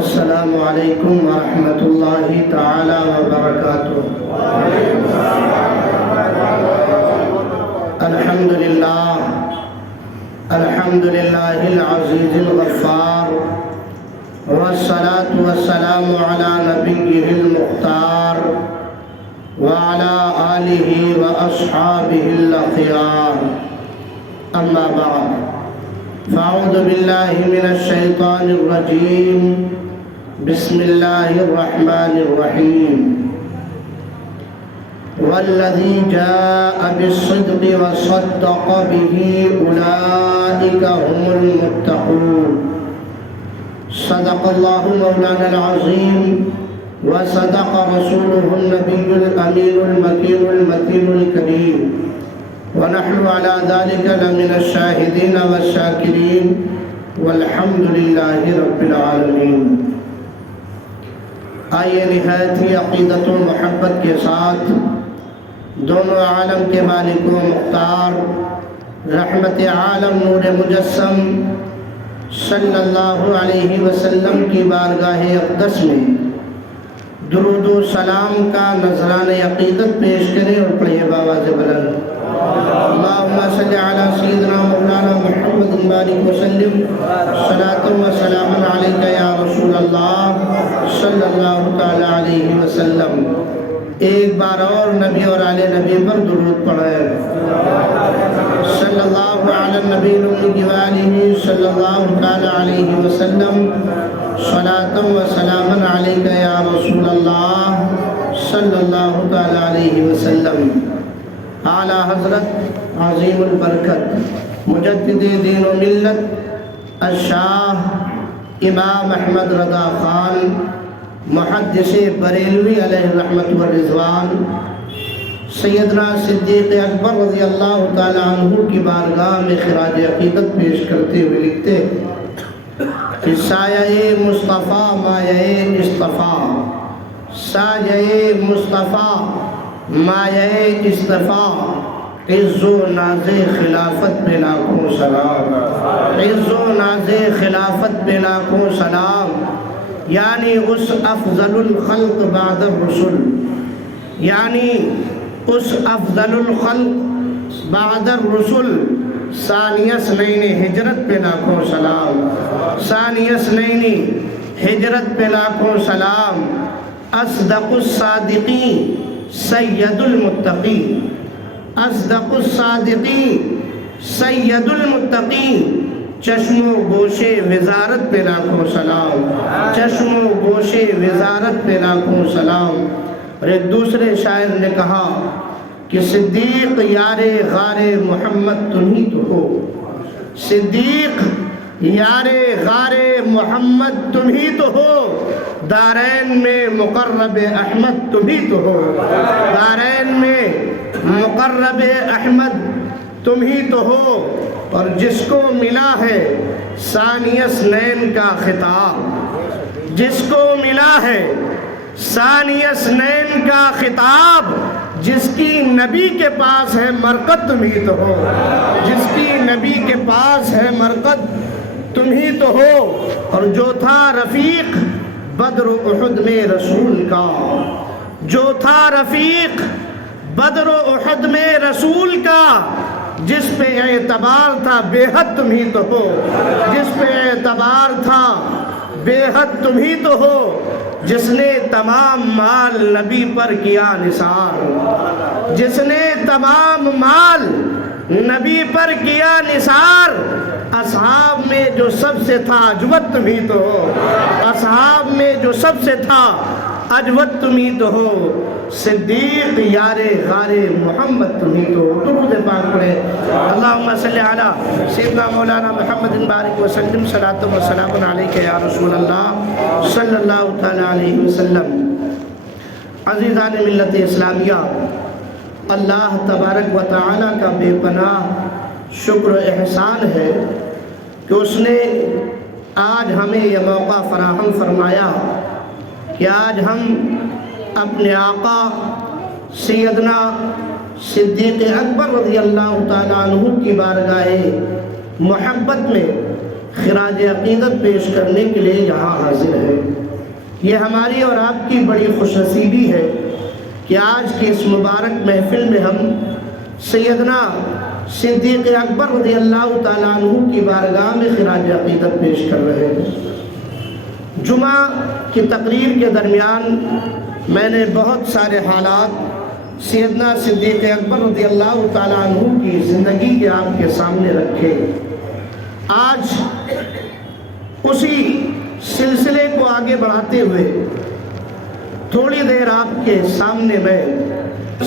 السلام علیکم ورحمۃ اللہ تعالی وبرکاتہ۔ الحمد للہ العزیز الغفار، والصلاة والسلام علی نبیہ المختار وعلی آلہ واصحابہ الاخیار، اما بعد فاعوذ باللہ من الشیطان الرجیم، بسم اللہ الرحمن الرحیم۔ والذی جاء بالصدق وصدق به اولئک هم المتقون۔ صدق اللہ مولانا العظیم وصدق رسولہ النبی الامین المکین المتین الکریم، ونحن على ذلك لمن الشاہدین والشاکرین، والحمد للہ رب العالمین۔ آئیے نہایت ہی عقیدت و محبت کے ساتھ دونوں عالم کے مالک و مختار، رحمت عالم نور مجسم صلی اللہ علیہ وسلم کی بارگاہ اقدس میں درود و سلام کا نذران عقیدت پیش کریں اور پڑھیں بآواز بلند، اللہم صلی علی سیدنا مولانا محمد بارک وسلم، صلاۃ و سلام علیک یا رسول اللہ صلی اللہ تعالی علیہ وسلم۔ ایک بار اور نبی اور آل نبی پر درود پڑھیں، صلی اللہ علی النبی الامی وآلہ صلی اللہ تعالی علیہ وسلم، صلاۃ و سلام علیک یا رسول اللہ صلی اللہ تعالی علیہ وسلم۔ اعلیٰ حضرت عظیم البرکت مجدد دین و ملت الشاہ امام احمد رضا خان محدث بریلوی علیہ الرحمۃ والرضوان، سیدنا صدیق اکبر رضی اللہ تعالی عنہ کی بارگاہ میں خراج عقیدت پیش کرتے ہوئے لکھتے کہ سایہ مصطفیٰ مایہ اصطفیٰ، سایہ مصطفیٰ مایہ اصطفیٰ، عز و ناز خلافت پہ لاکھوں سلام، عز و ناز خلافت پہ لاکھوں سلام۔ یعنی اس افضل الخلق بعد الرسل، یعنی اس افضل الخلق بعد الرسل، ثانی اثنین ہجرت پہ لاکھوں سلام، ثانی اثنین ہجرت پہ لاکھوں سلام۔ اصدق الصادقین سید المتقین، اصدق الصادقین سید المتقین، چشم و گوش وزارت پہ لاکھوں سلام، چشم و گوش وزارت پہ لاکھوں سلام۔ اور ایک دوسرے شاعر نے کہا کہ صدیق یار غار محمد تم ہی تو ہو، صدیق یار غار محمد تم ہی تو ہو، دارین میں مقرب احمد تم ہی تو ہو، دارین میں مقرب احمد تم ہی تو ہو۔ اور جس کو ملا ہے ثانی اثنین کا خطاب، جس کو ملا ہے ثانی اثنین کا خطاب، جس کی نبی کے پاس ہے مرقد تم ہی تو ہو، جس کی نبی کے پاس ہے مرقد تم ہی تو ہو۔ اور جو تھا رفیق بدر و احد میں رسول کا، جو تھا رفیق بدر و احد میں رسول کا، جس پہ اعتبار تھا بے حد تم ہی تو ہو، جس پہ اعتبار تھا بے حد تم ہی تو ہو۔ جس نے تمام مال نبی پر کیا نثار، جس نے تمام مال نبی پر کیا نثار، اصحاب میں جو سب سے تھا اجود تم ہی تو ہو، اصحاب میں جو سب سے تھا اجود تم ہی تو ہو۔ صدیق یار غار محمد تم ہی تو ہو۔ درود پاک پڑھے، اللہم صلی علی سیدنا مولانا محمد بارک وسلم، صلاۃ و سلام علیک یا رسول اللہ صلی اللہ تعالی علیہ وسلم۔ عزیزان ملت اسلامیہ، اللہ تبارک و تعالی کا بے پناہ شکر و احسان ہے کہ اس نے آج ہمیں یہ موقع فراہم فرمایا کہ آج ہم اپنے آقا سیدنا صدیق اکبر رضی اللہ تعالیٰ عنہ کی بارگاہ محبت میں خراج عقیدت پیش کرنے کے لیے یہاں حاضر ہے۔ یہ ہماری اور آپ کی بڑی خوش نصیبی ہے کہ آج کی اس مبارک محفل میں ہم سیدنا صدیق اکبر رضی اللہ تعالیٰ عنہ کی بارگاہ میں خراج عقیدت پیش کر رہے ہیں۔ جمعہ کی تقریر کے درمیان میں نے بہت سارے حالات سیدنا صدیق اکبر رضی اللہ تعالیٰ عنہ کی زندگی کے آپ کے سامنے رکھے۔ آج اسی سلسلے کو آگے بڑھاتے ہوئے تھوڑی دیر آپ کے سامنے میں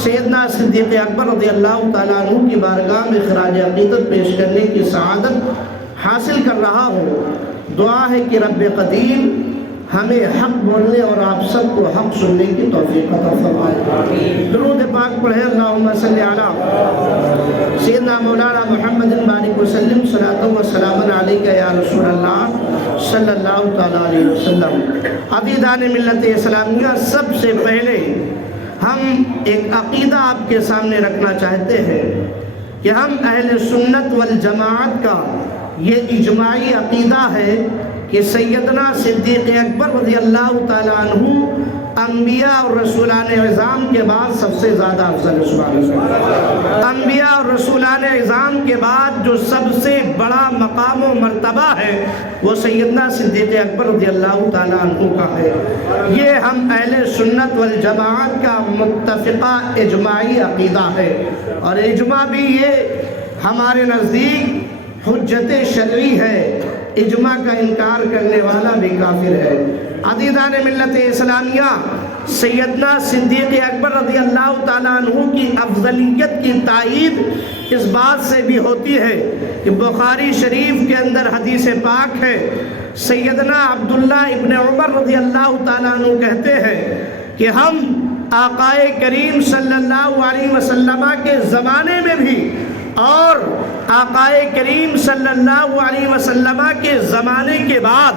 سیدنا صدیق اکبر رضی اللہ تعالیٰ عنہ کی بارگاہ میں خراج عقیدت پیش کرنے کی سعادت حاصل کر رہا ہوں۔ دعا ہے کہ رب قدیر ہمیں حق بولنے اور آپ سب کو حق سننے کی توفیق عطا فرمائے۔ درود پاک پڑھیں، اللہم صلی علی سیدنا مولانا محمد بارک وسلم، صلاۃ و سلام علیکہ یا رسول اللہ صلی اللہ تعالیٰ علیہ وسلم۔ عزیزان ملت اسلامیہ، سب سے پہلے ہم ایک عقیدہ آپ کے سامنے رکھنا چاہتے ہیں کہ ہم اہل سنت والجماعت کا یہ اجماعی عقیدہ ہے کہ سیدنا صدیق اکبر رضی اللہ تعالیٰ عنہ انبیاء اور رسولان اعظام کے بعد سب سے زیادہ افضل ہے۔ انبیاء اور رسولان اعظام کے بعد جو سب سے بڑا مقام و مرتبہ ہے وہ سیدنا صدیق اکبر رضی اللہ تعالیٰ عنہ کا ہے۔ یہ ہم اہل سنت والجماعت کا متفقہ اجماعی عقیدہ ہے، اور اجماع بھی یہ ہمارے نزدیک حجت شرعی ہے۔ اجماع کا انکار کرنے والا بھی کافر ہے۔ عزیزان ملت اسلامیہ، سیدنا صدیق اکبر رضی اللہ تعالیٰ عنہ کی افضلیت کی تائید اس بات سے بھی ہوتی ہے کہ بخاری شریف کے اندر حدیث پاک ہے، سیدنا عبداللہ ابن عمر رضی اللہ تعالیٰ عنہ کہتے ہیں کہ ہم آقا کریم صلی اللہ علیہ وسلم کے زمانے میں بھی اور آقا کریم صلی اللہ علیہ وسلم کے زمانے کے بعد،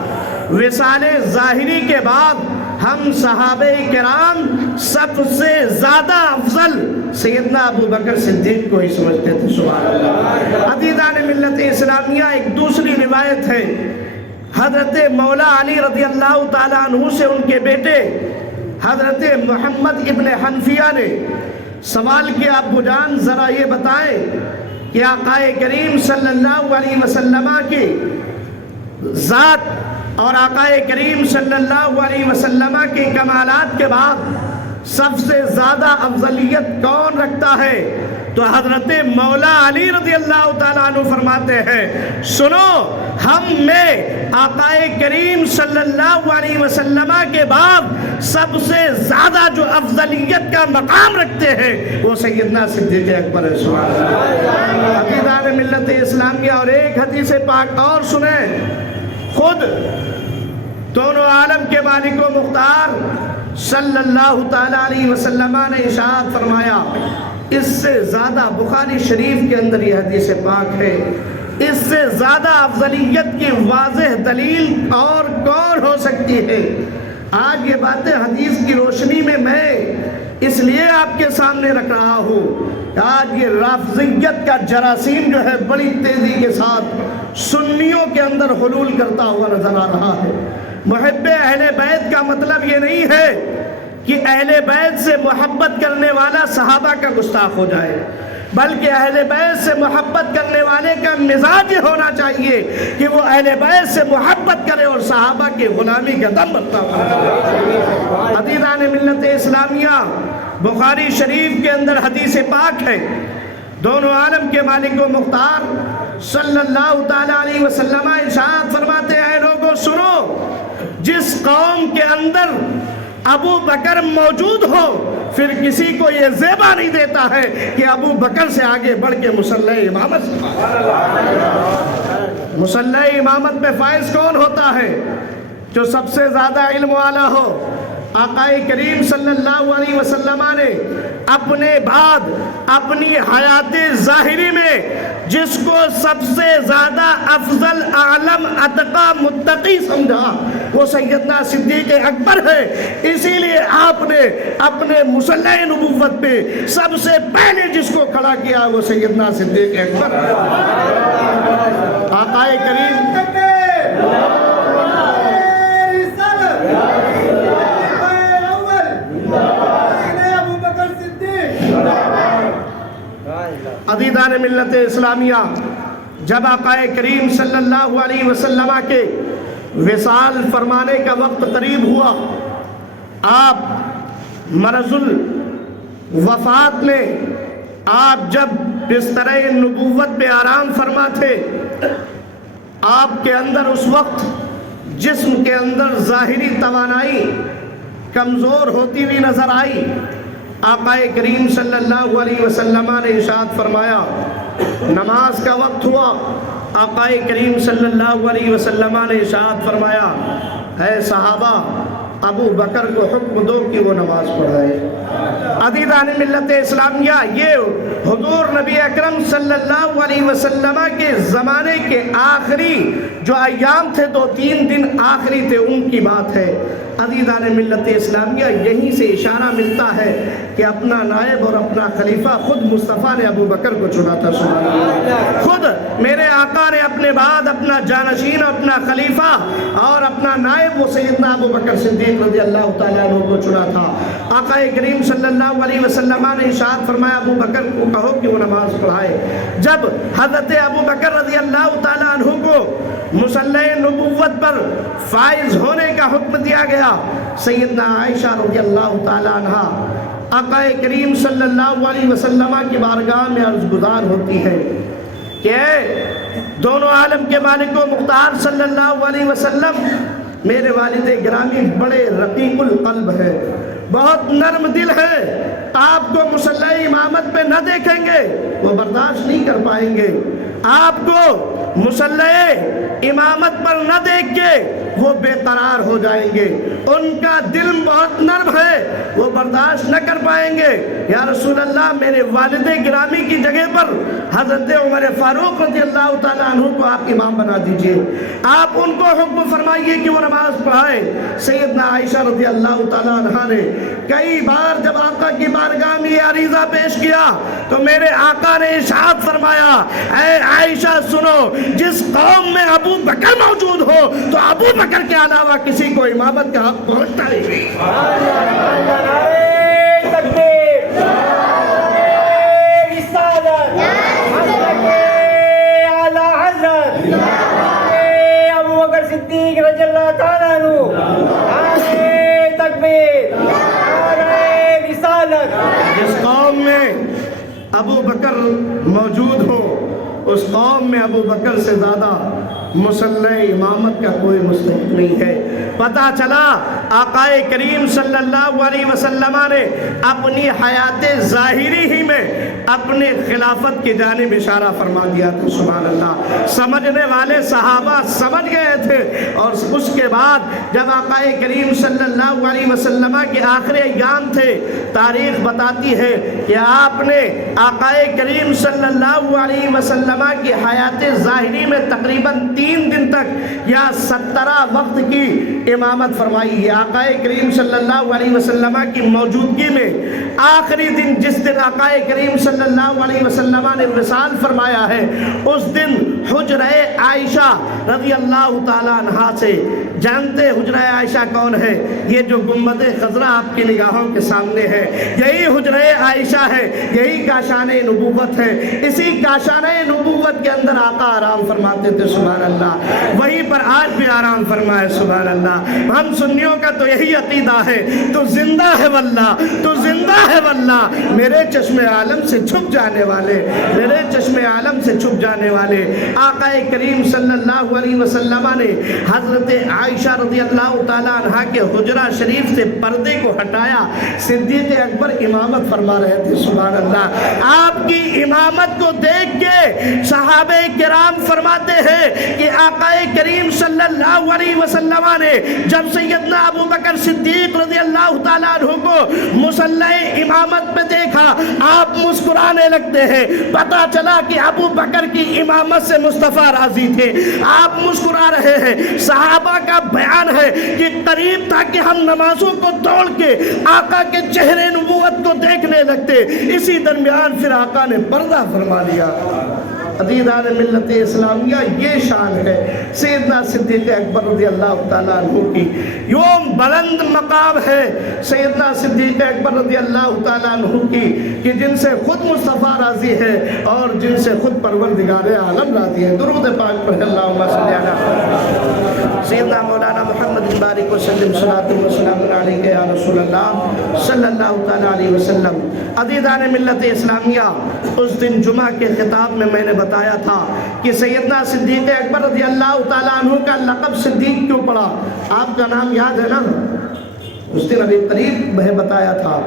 وصال ظاہری کے بعد، ہم صحابہ کرام سب سے زیادہ افضل سیدنا ابو بکر صدیق کو ہی سمجھتے تھے۔ سبحان اللہ۔ عزیزان ملت اسلامیہ، ایک دوسری روایت ہے، حضرت مولا علی رضی اللہ تعالیٰ عنہ سے ان کے بیٹے حضرت محمد ابن حنفیہ نے سوال کیا، ابو جان ذرا یہ بتائیں کہ آقا کریم صلی اللہ علیہ وسلم کی ذات اور آقا کریم صلی اللہ علیہ وسلم کے کمالات کے بعد سب سے زیادہ افضلیت کون رکھتا ہے؟ تو حضرت مولا علی رضی اللہ تعالیٰ عنہ فرماتے ہیں، سنو، ہم میں آقا کریم صلی اللہ علیہ وسلم کے بعد سب سے زیادہ جو افضلیت کا مقام رکھتے ہیں وہ سیدنا صدیق اکبر ہے۔ عزیزان ملت اسلامیہ، اور ایک حدیث پاک اور سنیں، خود دونوں عالم کے مالک و مختار صلی اللہ تعالیٰ علیہ وسلم نے ارشاد فرمایا، اس سے زیادہ، بخاری شریف کے اندر یہ حدیث پاک ہے، اس سے زیادہ افضلیت کی واضح دلیل اور کون ہو سکتی ہے؟ آج یہ باتیں حدیث کی روشنی میں اس لیے آپ کے سامنے رکھ رہا ہوں کہ آج یہ رافضیت کا جراثیم جو ہے بڑی تیزی کے ساتھ سنیوں کے اندر حلول کرتا ہوا نظر آ رہا ہے۔ محب اہل بیت کا مطلب یہ نہیں ہے کہ اہل بیت سے محبت کرنے والا صحابہ کا گستاخ ہو جائے، بلکہ اہل بیت سے محبت کرنے والے کا مزاج یہ ہونا چاہیے کہ وہ اہل بیت سے محبت کرے اور صحابہ کی غلامی کا دم بھرتا ہوا۔ عزیزان ملت اسلامیہ، بخاری شریف کے اندر حدیث پاک ہے، دونوں عالم کے مالک و مختار صلی اللہ تعالیٰ علیہ وسلم ارشاد فرماتے ہیں، لوگوں سنو، جس قوم کے اندر ابو بکر موجود ہو پھر کسی کو یہ زیبا نہیں دیتا ہے کہ ابو بکر سے آگے بڑھ کے مصلی امامت مصلی امامت میں فائز کون ہوتا ہے؟ جو سب سے زیادہ علم والا ہو۔ آقا کریم صلی اللہ علیہ وسلم نے اپنے بعد اپنی حیات ظاہری میں جس کو سب سے زیادہ افضل، اعلم، اتقی، متقی سمجھا وہ سیدنا صدیق اکبر ہے۔ اسی لیے آپ نے اپنے مصلی نبوت پہ سب سے پہلے جس کو کھڑا کیا وہ سیدنا صدیق اکبر ہے۔ آقا کریم ملت اسلامیہ، جب آقا کریم صلی اللہ علیہ وسلم کے وصال فرمانے کا وقت قریب ہوا، آپ مرض الوفات میں آپ جب بستر نبوت پہ آرام فرما تھے، آپ کے اندر اس وقت جسم کے اندر ظاہری توانائی کمزور ہوتی ہوئی نظر آئی۔ آقا کریم صلی اللہ علیہ وسلم نے ارشاد فرمایا، نماز کا وقت ہوا، آقا کریم صلی اللہ علیہ وسلم نے ارشاد فرمایا، اے صحابہ ابو بکر کو حکم دو کہ وہ نماز پڑھائے۔ عزیزان ملت اسلامیہ، یہ حضور نبی اکرم صلی اللہ علیہ وسلم کے زمانے کے آخری جو ایام تھے، 2-3 دن آخری تھے، ان کی بات ہے۔ عزیزان ملت اسلامیہ، یہیں سے اشارہ ملتا ہے کہ اپنا نائب اور اپنا خلیفہ خود مصطفیٰ نے ابو بکر کو چنا تھا۔ سبحان اللہ، خود میرے آقا نے اپنے بعد اپنا جانشین، اپنا خلیفہ اور اپنا نائب وہ سیدنا ابو بکر صدیق رضی اللہ تعالیٰ عنہ کو چنا تھا۔ آقا کریم صلی اللہ علیہ وسلم نے ارشاد فرمایا، ابو بکر کو کہو کہ وہ نماز پڑھائے۔ جب حضرت ابو بکر رضی اللہ تعالیٰ عنہ کو مصلی نبوت پر فائز ہونے کا حکم دیا گیا، سیدنا عائشہ رضی اللہ تعالیٰ عنہ آقا کریم صلی اللہ علیہ وسلم کی بارگاہ میں عرض گزار ہوتی ہے کہ اے دونوں عالم کے مالک و مختار صلی اللہ علیہ وسلم، میرے والد گرامی بڑے رقیق القلب ہے، بہت نرم دل ہے، آپ کو مصلی امامت پہ نہ دیکھیں گے وہ برداشت نہیں کر پائیں گے، آپ کو مصلی امامت پر نہ دیکھ کے وہ بے قرار ہو جائیں گے، ان کا دل بہت نرم ہے، وہ برداشت نہ کر پائیں گے۔ یا رسول اللہ، میرے والد گرامی کی جگہ پر حضرت عمر فاروق رضی اللہ تعالیٰ عنہ کو آپ امام بنا دیجئے، آپ ان کو حکم فرمائیے کہ وہ نماز پڑھائے۔ سیدنا عائشہ رضی اللہ تعالیٰ عنہ نے کئی بار جب آقا کی بارگاہ میں یہ عریضہ پیش کیا تو میرے آقا نے ارشاد فرمایا، اے عائشہ سنو، جس قوم میں ابو بکر موجود ہو تو ابو بکر کے علاوہ کسی کو امامت کا حق پہنچتا نہیں۔ ابو بکر صدیق رضی اللہ تعالیٰ جس قوم میں ابو بکر موجود ہو اس قوم میں ابو بکر سے زیادہ مصلی امامت کا کوئی مستحق نہیں ہے۔ پتہ چلا آقا کریم صلی اللہ علیہ وسلم نے اپنی حیات ظاہری ہی میں اپنے خلافت کی جانب اشارہ فرما دیا تھا۔ سبحان اللہ، سمجھنے والے صحابہ سمجھ گئے تھے، اور اس کے بعد جب آقا کریم صلی اللہ علیہ وسلم کے آخری ایام تھے، تاریخ بتاتی ہے کہ آپ نے آقا کریم صلی اللہ علیہ وسلم کی حیات ظاہری میں تقریباً 3 دن تک یا 17 وقت کی امامت فرمائی ہے۔ آقا کریم صلی اللہ علیہ وسلم کی موجودگی میں آخری دن جس دن آقا کریم صلی اللہ علیہ وسلم نے وصال فرمایا ہے، اس دن حجرہ عائشہ رضی اللہ تعالیٰ عنہ سے، جانتے حجرہ عائشہ کون ہے؟ یہ جو گنبد خضرا آپ کی نگاہوں کے سامنے ہے، یہی حجرہ عائشہ ہے، یہی کاشان نبوت ہے۔ اسی کاشان نبوت کے اندر آقا آرام فرماتے تھے۔ سبحان اللہ، وہیں پر آج بھی آرام فرمائے۔ سبحان اللہ، ہم سنیوں کا تو یہی عقیدہ ہے، تو زندہ ہے واللہ، تو زندہ ہے واللہ، میرے چشم عالم سے چھپ جانے والے، میرے چشم عالم سے چھپ جانے والے آقا کریم صلی اللہ علیہ وسلم نے حضرت عائشہ رضی اللہ تعالیٰ عنہ کے حجرہ شریف سے پردے کو ہٹایا، صدیق اکبر امامت فرما رہے تھے۔ سبحان اللہ، آپ کی امامت کو دیکھ کے صحابہ کرام فرماتے ہیں کہ آقا کریم صلی اللہ علیہ وسلم نے جب سیدنا ابو بکر صدیق رضی اللہ تعالیٰ عنہ کو مصلی امامت پہ دیکھا، آپ مسکرانے لگتے ہیں۔ پتہ چلا کہ ابو بکر کی امامت سے مصطفیٰ راضی تھے، آپ مسکرا رہے ہیں۔ صحابہ کا بیان ہے کہ قریب تھا کہ ہم نمازوں کو دوڑ کے آقا کے چہرے نبوت کو دیکھنے لگتے، اسی درمیان پھر آقا نے پردہ فرما لیا۔ عزیزان ملت اسلامیہ، یہ شان ہے سیدنا صدیق اکبر رضی اللہ تعالیٰ عنہ کی۔ یوم بلند مقام ہے سیدنا صدیق اکبر رضی اللہ تعالیٰ عنہ کی کہ جن سے خود مصطفیٰ راضی ہے اور جن سے خود پروردگار عالم راضی ہے. درود پاک پڑھ اللہم صلی علی سیدنا مولانا محمد بارک وسلم صلاۃ و سلام علیک یا رسول اللہ صلی اللہ تعالیٰ علیہ وسلم. عزیزان ملت اسلامیہ، اس دن جمعہ کے خطاب میں نے بتایا تھا کہ سیدنا صدیق اکبر رضی اللہ تعالیٰ عنہ کا لقب صدیق کیوں پڑا. آپ کا نام یاد ہے نا؟ اس دن ابھی قریب میں بتایا تھا.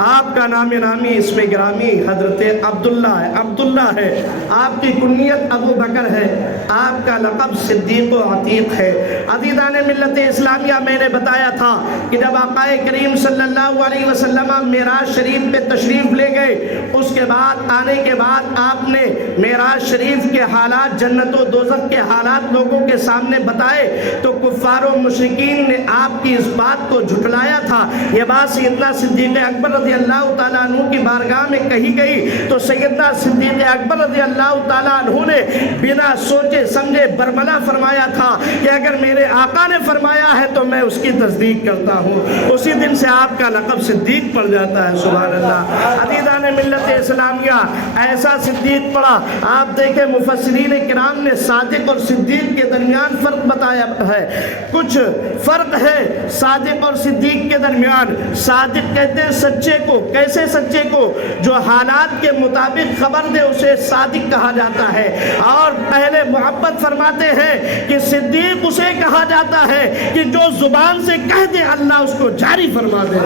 آپ کا نام نامی اسم گرامی حضرت عبداللہ ہے. آپ کی کنیت ابو بکر ہے. آپ کا لقب صدیق و عتیق ہے. عزیزان ملت اسلامیہ، میں نے بتایا تھا کہ جب آقا کریم صلی اللہ علیہ وسلم معراج شریف پہ تشریف لے گئے، اس کے بعد آنے کے بعد آپ نے معراج شریف کے حالات، جنت و دوزخ کے حالات لوگوں کے سامنے بتائے تو کفار و مشرکین نے آپ کی اس بات کو جھٹلایا تھا. یہ بات سیدنا صدیق اکبر رضی اللہ تعالیٰ عنہ کی بارگاہ میں کہی گئی تو سیدنا صدیق اکبر رضی اللہ تعالیٰ عنہ نے بنا سوچے سمجھے برملا فرمایا تھا کہ اگر میرے آقا نے فرمایا ہے تو میں اس کی تصدیق کرتا ہوں. اسی دن سے آپ کا لقب صدیق پڑ جاتا ہے. سبحان اللہ. عزیزان ملت اسلامیہ، ایسا صدیق پڑا. آپ دیکھیں مفسرین کرام نے صادق اور صدیق کے درمیان فرق بتایا ہے. کچھ فرق ہے صادق اور صدیق کے درمیان. صادق کہتے ہیں سچے کو. کیسے سچے کو؟ جو حالات کے مطابق خبر دے اسے صادق کہا جاتا ہے. اور پہلے محبت فرماتے ہیں کہ صدیق اسے کہا جاتا ہے کہ جو زبان سے کہہ دے اللہ اس کو جاری فرما دے،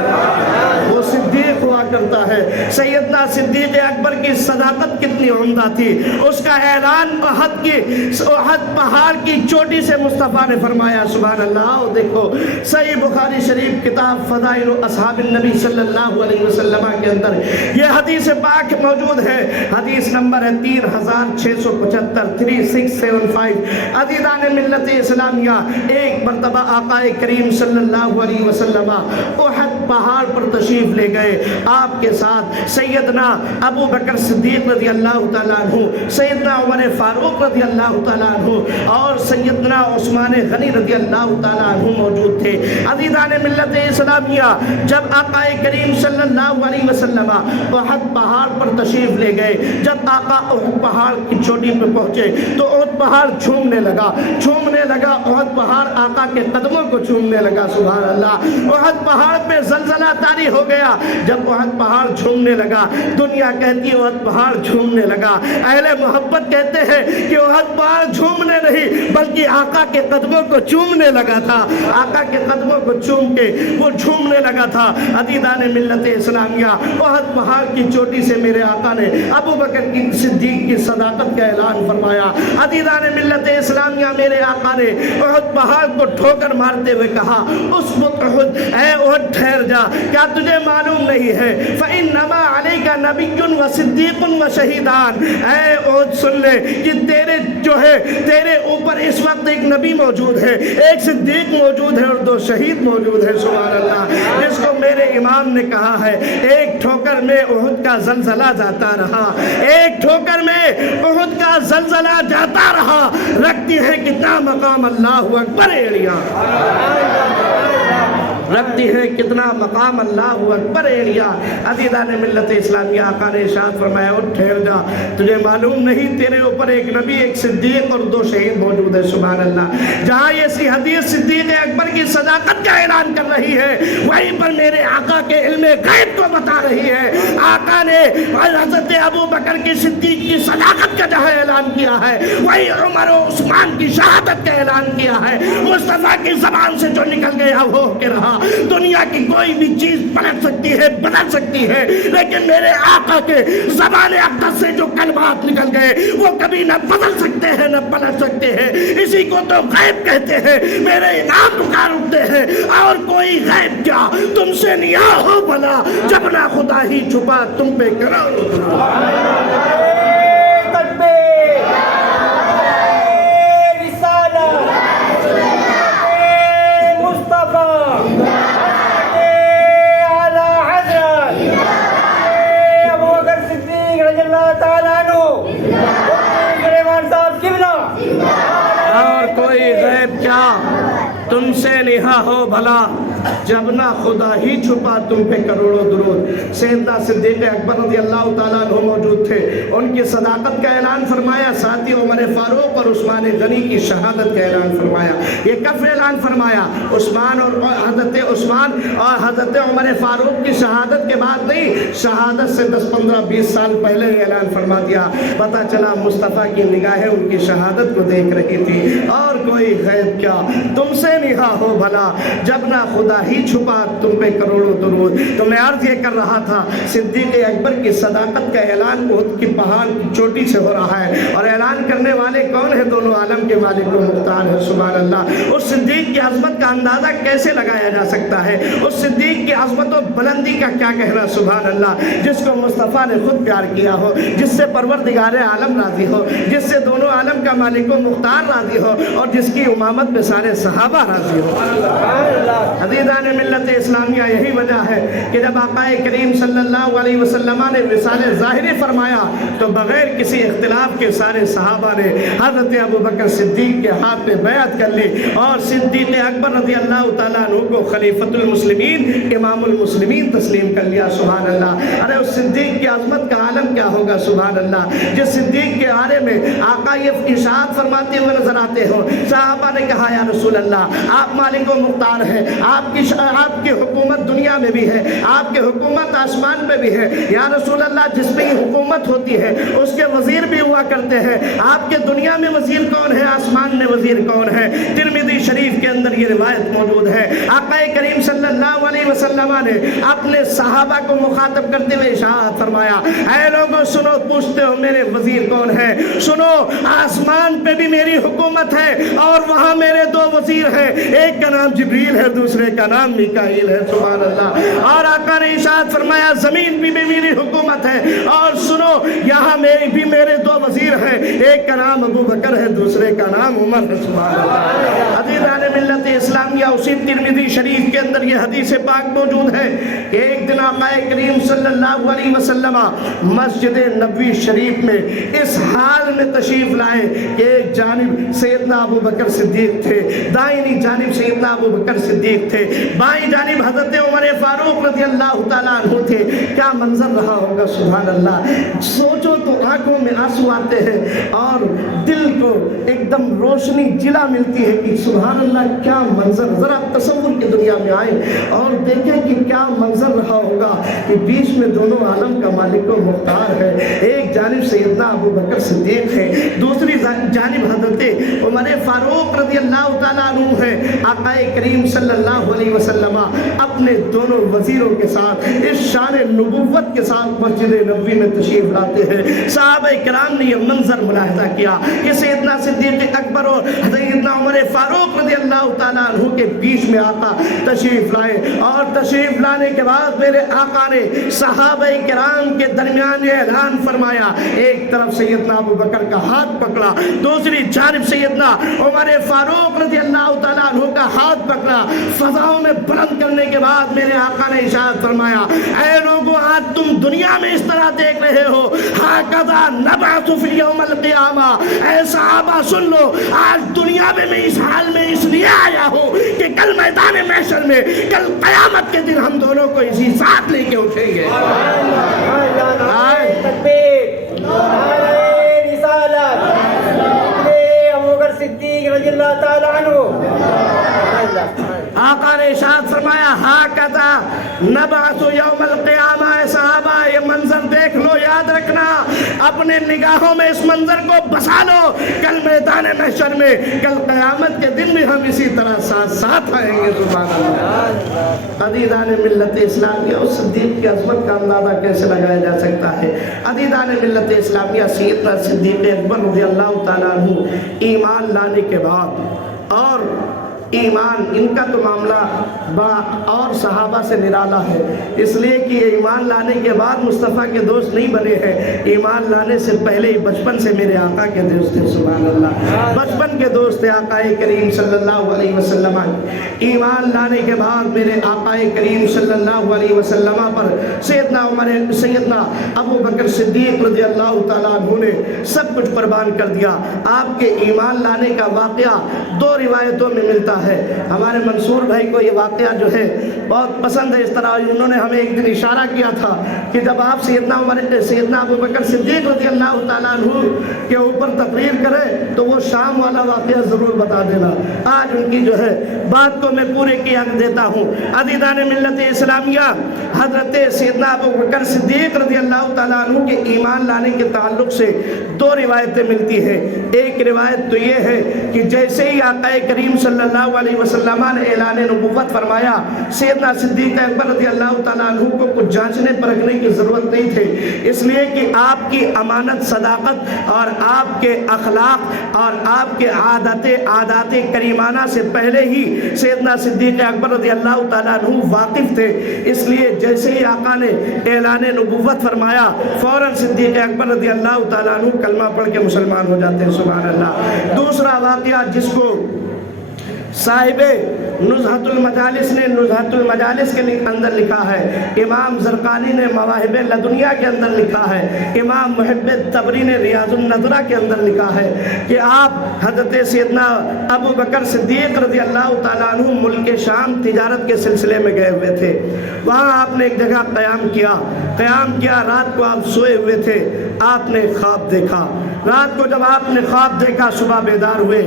وہ صدیق ہوا کرتا ہے. سیدنا صدیق اکبر کی صداقت کتنی عمدہ تھی. اس کا اعلان احد پہاڑ کی چوٹی سے مصطفیٰ نے فرمایا. سبحان اللہ. دیکھو صحیح بخاری شریف کتاب فضائل اصحاب النبی صلی اللہ علیہ وسلم کے اندر یہ حدیث پاک موجود ہے. حدیث نمبر ہے 3675 3675. عزیزان ملت اسلامیہ، ایک مرتبہ آقا کریم صلی اللہ علیہ وسلم احد پہاڑ پر تشریف لے گئے. آپ کے ساتھ سیدنا ابو بکر صدیق رضی اللہ تعالیٰ عنہ، سیدنا عمر فاروق رضی اللہ تعالیٰ عنہ اور سیدنا عثمان غنی رضی اللہ تعالیٰ عنہ موجود تھے. عزیزان ملت اسلامیہ، جب آقا کریم صلی اللہ علیہ وسلم احد پہاڑ پر تشریف لے گئے، جب آقا احد پہاڑ کی چوٹی پہ پہنچے تو احد پہاڑ جھومنے لگا. احد پہاڑ آقا کے قدموں کو جھومنے لگا. سبحان اللہ. احد پہاڑ پہ زلزلہ طاری ہو گیا. جب احد پہاڑ جھومنے لگا، دنیا کہتی ہے احد پہاڑ جھومنے لگا. اہل محبت کہتے ہیں کہ احد پہاڑ جھومنے نہیں بلکہ آقا کے قدموں کو چومنے لگا تھا. آقا کے قدموں کو چوم کے وہ جھومنے لگا تھا. عزیزان ملت اسلامیہ، احد پہاڑ کی چوٹی سے میرے آقا نے ابو بکر کی صدیق کی صداقت کا اعلان فرمایا. عزیزان ملت اسلامیہ، میرے آقا نے احد پہاڑ کو ٹھوکر مارتے ہوئے کہا، اسبت احد، اے احد ٹھہر جا. کیا تجھے معلوم نہیں ہے فإنما علیک نبی و صدیق و شہیدان. اے احد سن لے کہ تیرے اوپر اس وقت ایک نبی موجود ہے، ایک صدیق موجود ہے اور 2 شہید موجود ہے. سبحان اللہ. جس کو میرے امام نے کہا ہے ایک ٹھوکر میں احد کا زلزلہ جاتا رہا، ایک ٹھوکر میں احد کا زلزلہ جاتا رہا. رکھتی ہے کتنا مقام اللہ اکبر ایریا، رکھتی ہے کتنا مقام اللہ اکبر ایریا. عزیزان ملت اسلامیہ، آقا نے ارشاد فرمایا اٹھ ٹھہر جا. تجھے معلوم نہیں تیرے اوپر ایک نبی، ایک صدیق اور 2 شہید موجود ہے. سبحان اللہ. جہاں یہ سی حدیث صدیق اکبر کی صداقت کا اعلان کر رہی ہے، وہیں پر میرے آقا کے علم غیب کو بتا رہی ہے. آقا نے حضرت ابو بکر کی صدیق کی صداقت کا جہاں اعلان کیا ہے، وہی عمر و عثمان کی شہادت کا اعلان کیا ہے. مصطفیٰ کی زبان سے جو نکل گیا وہ ہو کے رہا. دنیا کی کوئی بھی چیز پلٹ سکتی ہے، بدل سکتی ہے، لیکن میرے آقا کے زبان اقدس سے جو کلمات نکل گئے وہ کبھی نہ بدل سکتے ہیں نہ پلٹ سکتے ہیں. اسی کو تو غیب کہتے ہیں. میرے انعام پکار اٹھتے ہیں اور کوئی غیب کیا تم سے نیا ہو بھلا، جب نہ خدا ہی چھپا تم پہ کرو. اور کوئی غیب کیا تم سے نہا ہو بھلا، جب نہ خدا ہی چھپا تم پہ کروڑوں درود۔ سیدنا صدیق اکبر رضی اللہ تعالیٰ عنہ موجود تھے، ان کی صداقت کا اعلان فرمایا، ساتھ ہی عمر فاروق اور عثمان غنی کی شہادت کا اعلان فرمایا۔ یہ کب اعلان فرمایا؟ عثمان اور حضرت عمر فاروق کی شہادت کے بعد نہیں، شہادت سے 10-15-20 سال پہلے اعلان فرما دیا۔ پتہ چلا مصطفیٰ کی نگاہیں ان کی شہادت کو دیکھ رہی تھی، اور کوئی غیب کیا تم سے نہا ہو بھلا، جب نہ خدا ہی چھپا تم پہ کروڑوں درود۔ تو میں عرض یہ کر رہا تھا، صدیق اکبر کی صداقت کا اعلان احد کی پہاڑ کی چوٹی سے ہو رہا ہے، اور اعلان کرنے والے کون ہیں؟ دونوں عالم کے مالک و مختار ہے، سبحان اللہ۔ اس صدیق کی عظمت کا اندازہ کیسے لگایا جا سکتا ہے؟ اس صدیق کی عظمت و بلندی کا کیا کہنا، سبحان اللہ، جس کو مصطفیٰ نے خود پیار کیا ہو، جس سے پروردگار عالم راضی ہو، جس سے دونوں عالم کا مالک و مختار راضی ہو، اور جس کی امامت میں سارے صحابہ راضی ہو۔ عزیزان ملت اسلامیہ، یہی وجہ ہے کہ جب آقا کریم صلی اللہ علیہ وسلم نے وصال ظاہری فرمایا تو بغیر کسی اختلاف کے سارے صحابہ نے حضرت ابوبکر صدیق کے ہاتھ میں بیعت کر لی، اور صدیق اکبر رضی اللہ تعالیٰ عنہ کو خلیفۃ المسلمین، امام المسلمین تسلیم کر لیا، سبحان اللہ۔ ارے اس صدیق کی عظمت کا عالم کیا ہوگا، سبحان اللہ، جس صدیق کے بارے میں آقا یہ ارشاد فرماتے ہوئے نظر آتے ہو۔ صحابہ نے کہا یا رسول اللہ، آپ مالک و مختار ہیں، آپ کی حکومت دنیا میں بھی ہے، آپ کی حکومت آسمان میں بھی ہے، یا رسول اللہ جس پہ یہ حکومت ہوتی ہے اس کے وزیر بھی ہوا کرتے ہیں، آپ کے دنیا میں وزیر کون ہے، آسمان میں وزیر کون ہے؟ ترمذی شریف کے اندر یہ روایت موجود ہے۔ آقا کریم صلی اللہ علیہ وسلم نے اپنے صحابہ کو مخاطب کرتے ہوئے ارشاد فرمایا، اے لوگوں سنو، پوچھتے ہو میرے وزیر کون ہے؟ سنو، آسمان پہ بھی میری حکومت ہے، اور وہاں میرے دو وزیر ہیں، ایک کا نام جبریل ہے، دوسرے کا نام میکائیل ہے، سبحان اللہ۔ اور آقا نے ارشاد فرمایا زمین بھی میری حکومت ہے، اور سنو یہاں بھی میرے دو وزیر ہیں، ایک کا نام ابو بکر ہے، دوسرے کا نام عمر ہے، سبحان اللہ۔ عزیزان ملت اسلامیہ، اسی ترمذی شریف کے اندر یہ حدیث پاک موجود ہے کہ ایک دن آقا کریم صلی اللہ علیہ وسلم مسجد نبوی شریف میں اس حال میں تشریف لائے کہ ایک جانب سیدنا ابو بکر صدیق تھے، دائنی جانب سیدنا ابو بکر صدیق تھے، بائیں جانب حضرت عمر فاروق رضی اللہ تعالیٰ عنہ تھے۔ کیا منظر رہا ہوگا، سبحان اللہ، سوچو تو آنکھوں میں آنسو آتے ہیں اور دل کو ایک دم روشنی جلا ملتی ہے کہ سبحان اللہ کیا منظر۔ ذرا تصور کی دنیا میں آئے اور دیکھیں کہ کیا منظر رہا ہوگا کہ بیچ میں دونوں عالم کا مالک و مختار ہے، ایک جانب سیدنا ابو بکر صدیق ہے، دوسری جانب حضرت عمر فاروق رضی اللہ تعالیٰ عنہ ہے۔ آقا کریم صلی اللہ علیہ وسلم اپنے دونوں وزیروں کے ساتھ اس شان نبوت کے ساتھ مسجد نبوی میں تشریف لاتے ہیں۔ صحابہ کرام نے یہ منظر ملاحظہ کیا کہ سیدنا صدیق اکبر اور سیدنا عمر فاروق رضی اللہ تعالیٰ عنہ کے بیچ میں آقا تشریف لائے، اور تشریف لانے کے بعد میرے آقا نے صحابہ کرام کے درمیان یہ اعلان فرمایا، ایک طرف سیدنا ابو بکر کا ہاتھ پکڑا، دوسری جانب سیدنا عمر فاروق رضی اللہ تعالیٰ عنہ کا ہاتھ پکڑا، فضاؤں میں بلند کرنے کے بعد میرے آقا نے ارشاد فرمایا، اے لوگوں آج تم دنیا میں اس طرح دیکھ رہے ہو، ہاکذا نبعث فی یوم القیامہ، اے صحابہ سن لو، آج دنیا میں اس حال میں اس لیے آیا ہوں کہ کل میدان محشر میں، کل قیامت کے دن ہم دونوں کو اسی ساتھ لے کے اٹھیں گے۔ آقا نے ارشاد فرمایا ہاکذا نبعث یوم القیامہ، اے صحابہ یہ منظر دیکھ لو، یاد رکھنا، اپنے نگاہوں میں اس منظر کو بسا لو، کل میدان محشر میں، کل قیامت کے دن بھی ہم اسی طرح ساتھ ساتھ آئیں گے، سبحان اللہ۔ عزیزان ملت اسلامیہ، اس صدیق کی عظمت کا اندازہ کیسے لگایا جا سکتا ہے؟ عزیزان ملت اسلامیہ، سیدنا صدیق اکبر رضی اللہ تعالیٰ عنہ ایمان لانے کے بعد، اور ایمان ان کا تو معاملہ اور صحابہ سے نرالا ہے، اس لیے کہ یہ ایمان لانے کے بعد مصطفیٰ کے دوست نہیں بنے ہیں، ایمان لانے سے پہلے ہی بچپن سے میرے آقا کے دوست تھے، سبحان اللہ، بچپن کے دوست تھے آقا کریم صلی اللہ علیہ وسلم۔ ایمان لانے کے بعد میرے آقا کریم صلی اللہ علیہ وسلم پر سیدنا ابو بکر صدیق رضی اللہ تعالیٰ عنہ نے سب کچھ قربان کر دیا۔ آپ کے ایمان لانے کا واقعہ دو روایتوں میں ملتا ہے۔ ہمارے منصور بھائی کو یہ واقعہ جو ہے بہت پسند ہے۔ اس طرح انہوں نے ہمیں ایک دن اشارہ کیا تھا کہ جب آپ سیدنا ابو بکر صدیق رضی اللہ تعالیٰ عنہ کے اوپر تقریر کریں تو وہ شام والا واقعہ ضرور بتا دینا۔ آج ان کی جو ہے بات کو میں پورے کی حق دیتا ہوں۔ عزیزان ملت اسلامیہ، حضرت سیدنا ابو بکر صدیق رضی اللہ تعالیٰ عنہ کے ایمان لانے کے تعلق سے دو روایتیں ملتی ہیں۔ ایک روایت تو یہ ہے کہ جیسے ہی آقا کریم صلی اللہ علیہ وسلم نے اعلان نبوت فرمایا، سیدنا صدیق اکبر رضی اللہ تعالیٰ عنہ کو کچھ جانچنے پرکھنے کی ضرورت نہیں تھی، اس لیے کہ آپ کی امانت، صداقت اور آپ کے اخلاق اور آپ کے عادات کریمانہ سے پہلے ہی سیدنا صدیق اکبر رضی اللہ تعالیٰ عنہ واقف تھے۔ اس لیے جیسے ہی آقا نے اعلان نبوت فرمایا، فوراً صدیق اکبر رضی اللہ تعالیٰ عنہ کلمہ پڑھ کے مسلمان ہو جاتے ہیں۔ سبحان اللہ۔ دوسرا واقعہ جس کو صاحب نزہۃ المجالس نے نزہۃ المجالس کے اندر لکھا ہے، امام زرقانی نے مواہب لدنیہ کے اندر لکھا ہے، امام محب طبری نے ریاض النظرہ کے اندر لکھا ہے کہ آپ حضرت سیدنا ابو بکر صدیق رضی اللہ تعالیٰ عنہ ملک شام تجارت کے سلسلے میں گئے ہوئے تھے۔ وہاں آپ نے ایک جگہ قیام کیا، رات کو آپ سوئے ہوئے تھے، آپ نے خواب دیکھا۔ رات کو جب آپ نے خواب دیکھا، صبح بیدار ہوئے،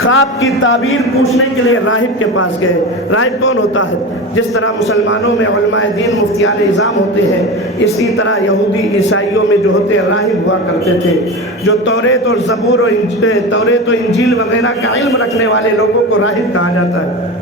خواب کی تعبیر پوچھنے کے لیے راہب کے پاس گئے۔ راہب کون ہوتا ہے؟ جس طرح مسلمانوں میں علماء دین مفتیان نظام ہوتے ہیں، اسی طرح یہودی عیسائیوں میں جو ہوتے ہیں راہب ہوا کرتے تھے، جو توریت اور زبور اور توریت و انجیل وغیرہ کا علم رکھنے والے لوگوں کو راہب کہا جاتا ہے۔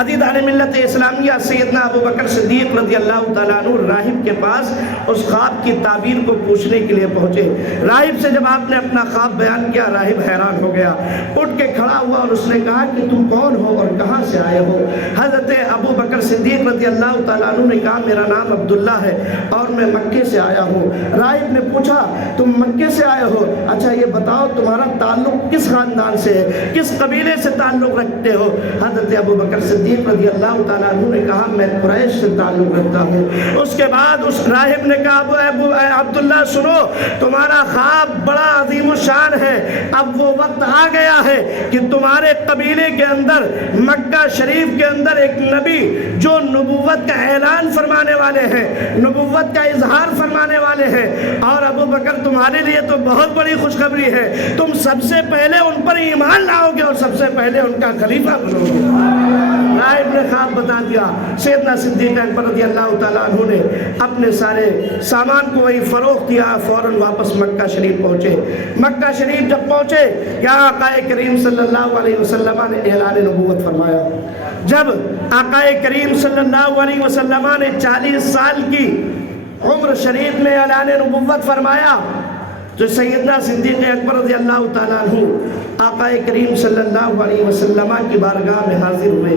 عزیزان ملت اسلامیہ، سیدنا ابو بکر صدیق رضی اللہ تعالیٰ عنہ راہب کے پاس اس خواب کی تعبیر کو پوچھنے کے لیے پہنچے۔ راہب سے جب آپ نے اپنا خواب بیان کیا، راہب حیران ہو گیا، اٹھ کے کھڑا ہوا اور اس نے کہا کہ تم کون ہو اور کہاں سے آئے ہو؟ حضرت ابو بکر صدیق رضی اللہ تعالیٰ عنہ نے کہا میرا نام عبداللہ ہے اور میں مکے سے آیا ہوں۔ راہب نے پوچھا تم مکے سے آئے ہو، اچھا یہ بتاؤ تمہارا تعلق کس خاندان سے ہے، کس قبیلے سے تعلق رکھتے ہو؟ حضرت ابو بکر صدیق رضی اللہ تعالیٰ عنہ نے کہا میں قریش سے تعلق رکھتا ہوں۔ اس کے بعد اس راہب نے کہا عبداللہ سنو، تمہارا خواب بڑا عظیم الشان ہے، اب وہ وقت آ گیا ہے کہ تمہارے قبیلے کے اندر، مکہ شریف کے اندر ایک نبی جو نبوت کا اعلان فرمانے والے ہیں، نبوت کا اظہار فرمانے والے ہیں، اور ابو بکر تمہارے لیے تو بہت بڑی خوشخبری ہے، تم سب سے پہلے ان پر ایمان لاؤ گے اور سب سے پہلے ان کا خلیفہ بنو گے۔ راہب نے خواب بتا دیا۔ سیدنا صدیق اکبر رضی اللہ تعالیٰ عنہ نے اپنے سارے سامان کو وہی فروخت کیا، فوراً واپس مکہ شریف پہنچے۔ مکہ شریف جب پہنچے، یہاں آقا کریم صلی اللہ علیہ وسلم نے اعلان نبوت فرمایا۔ جب آقا کریم صلی اللہ علیہ وسلم نے 40 سال کی عمر شریف میں اعلان نبوت فرمایا تو سیدنا صدیق اکبر رضی اللہ تعالیٰ عنہ آقا کریم صلی اللہ علیہ وسلم کی بارگاہ میں حاضر ہوئے۔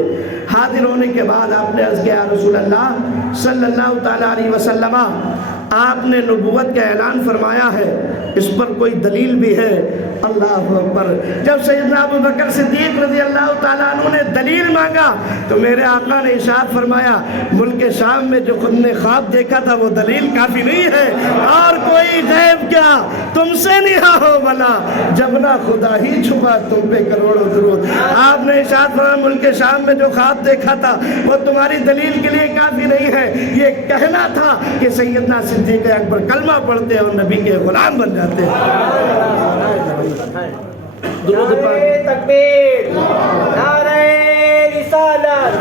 حاضر ہونے کے بعد آپ نے عرض کیا رسول اللہ صلی اللہ تعالیٰ علیہ وسلم، آپ نے نبوت کا اعلان فرمایا ہے، اس پر کوئی دلیل بھی ہے؟ اللہ اکبر۔ جب سیدنا ابو بکر صدیق رضی اللہ تعالیٰ عنہ نے دلیل مانگا تو میرے آقا نے ارشاد فرمایا ملک شام میں جو خود نے خواب دیکھا تھا وہ دلیل کافی نہیں ہے، اور کوئی غیب کیا تم سے نہیں ہو بلا، جب نہ خدا ہی چھپا تم پہ کروڑوں درود۔ آپ نے ارشاد فرمایا ملک شام میں جو خواب دیکھا تھا وہ تمہاری دلیل کے لیے کافی نہیں ہے، یہ کہنا تھا کہ سیدنا صدیق اکبر کلمہ پڑھتے اور نبی کے غلام بن جاتے ہیں۔ درود نعرہ تکبیر، نعرہ رسالت،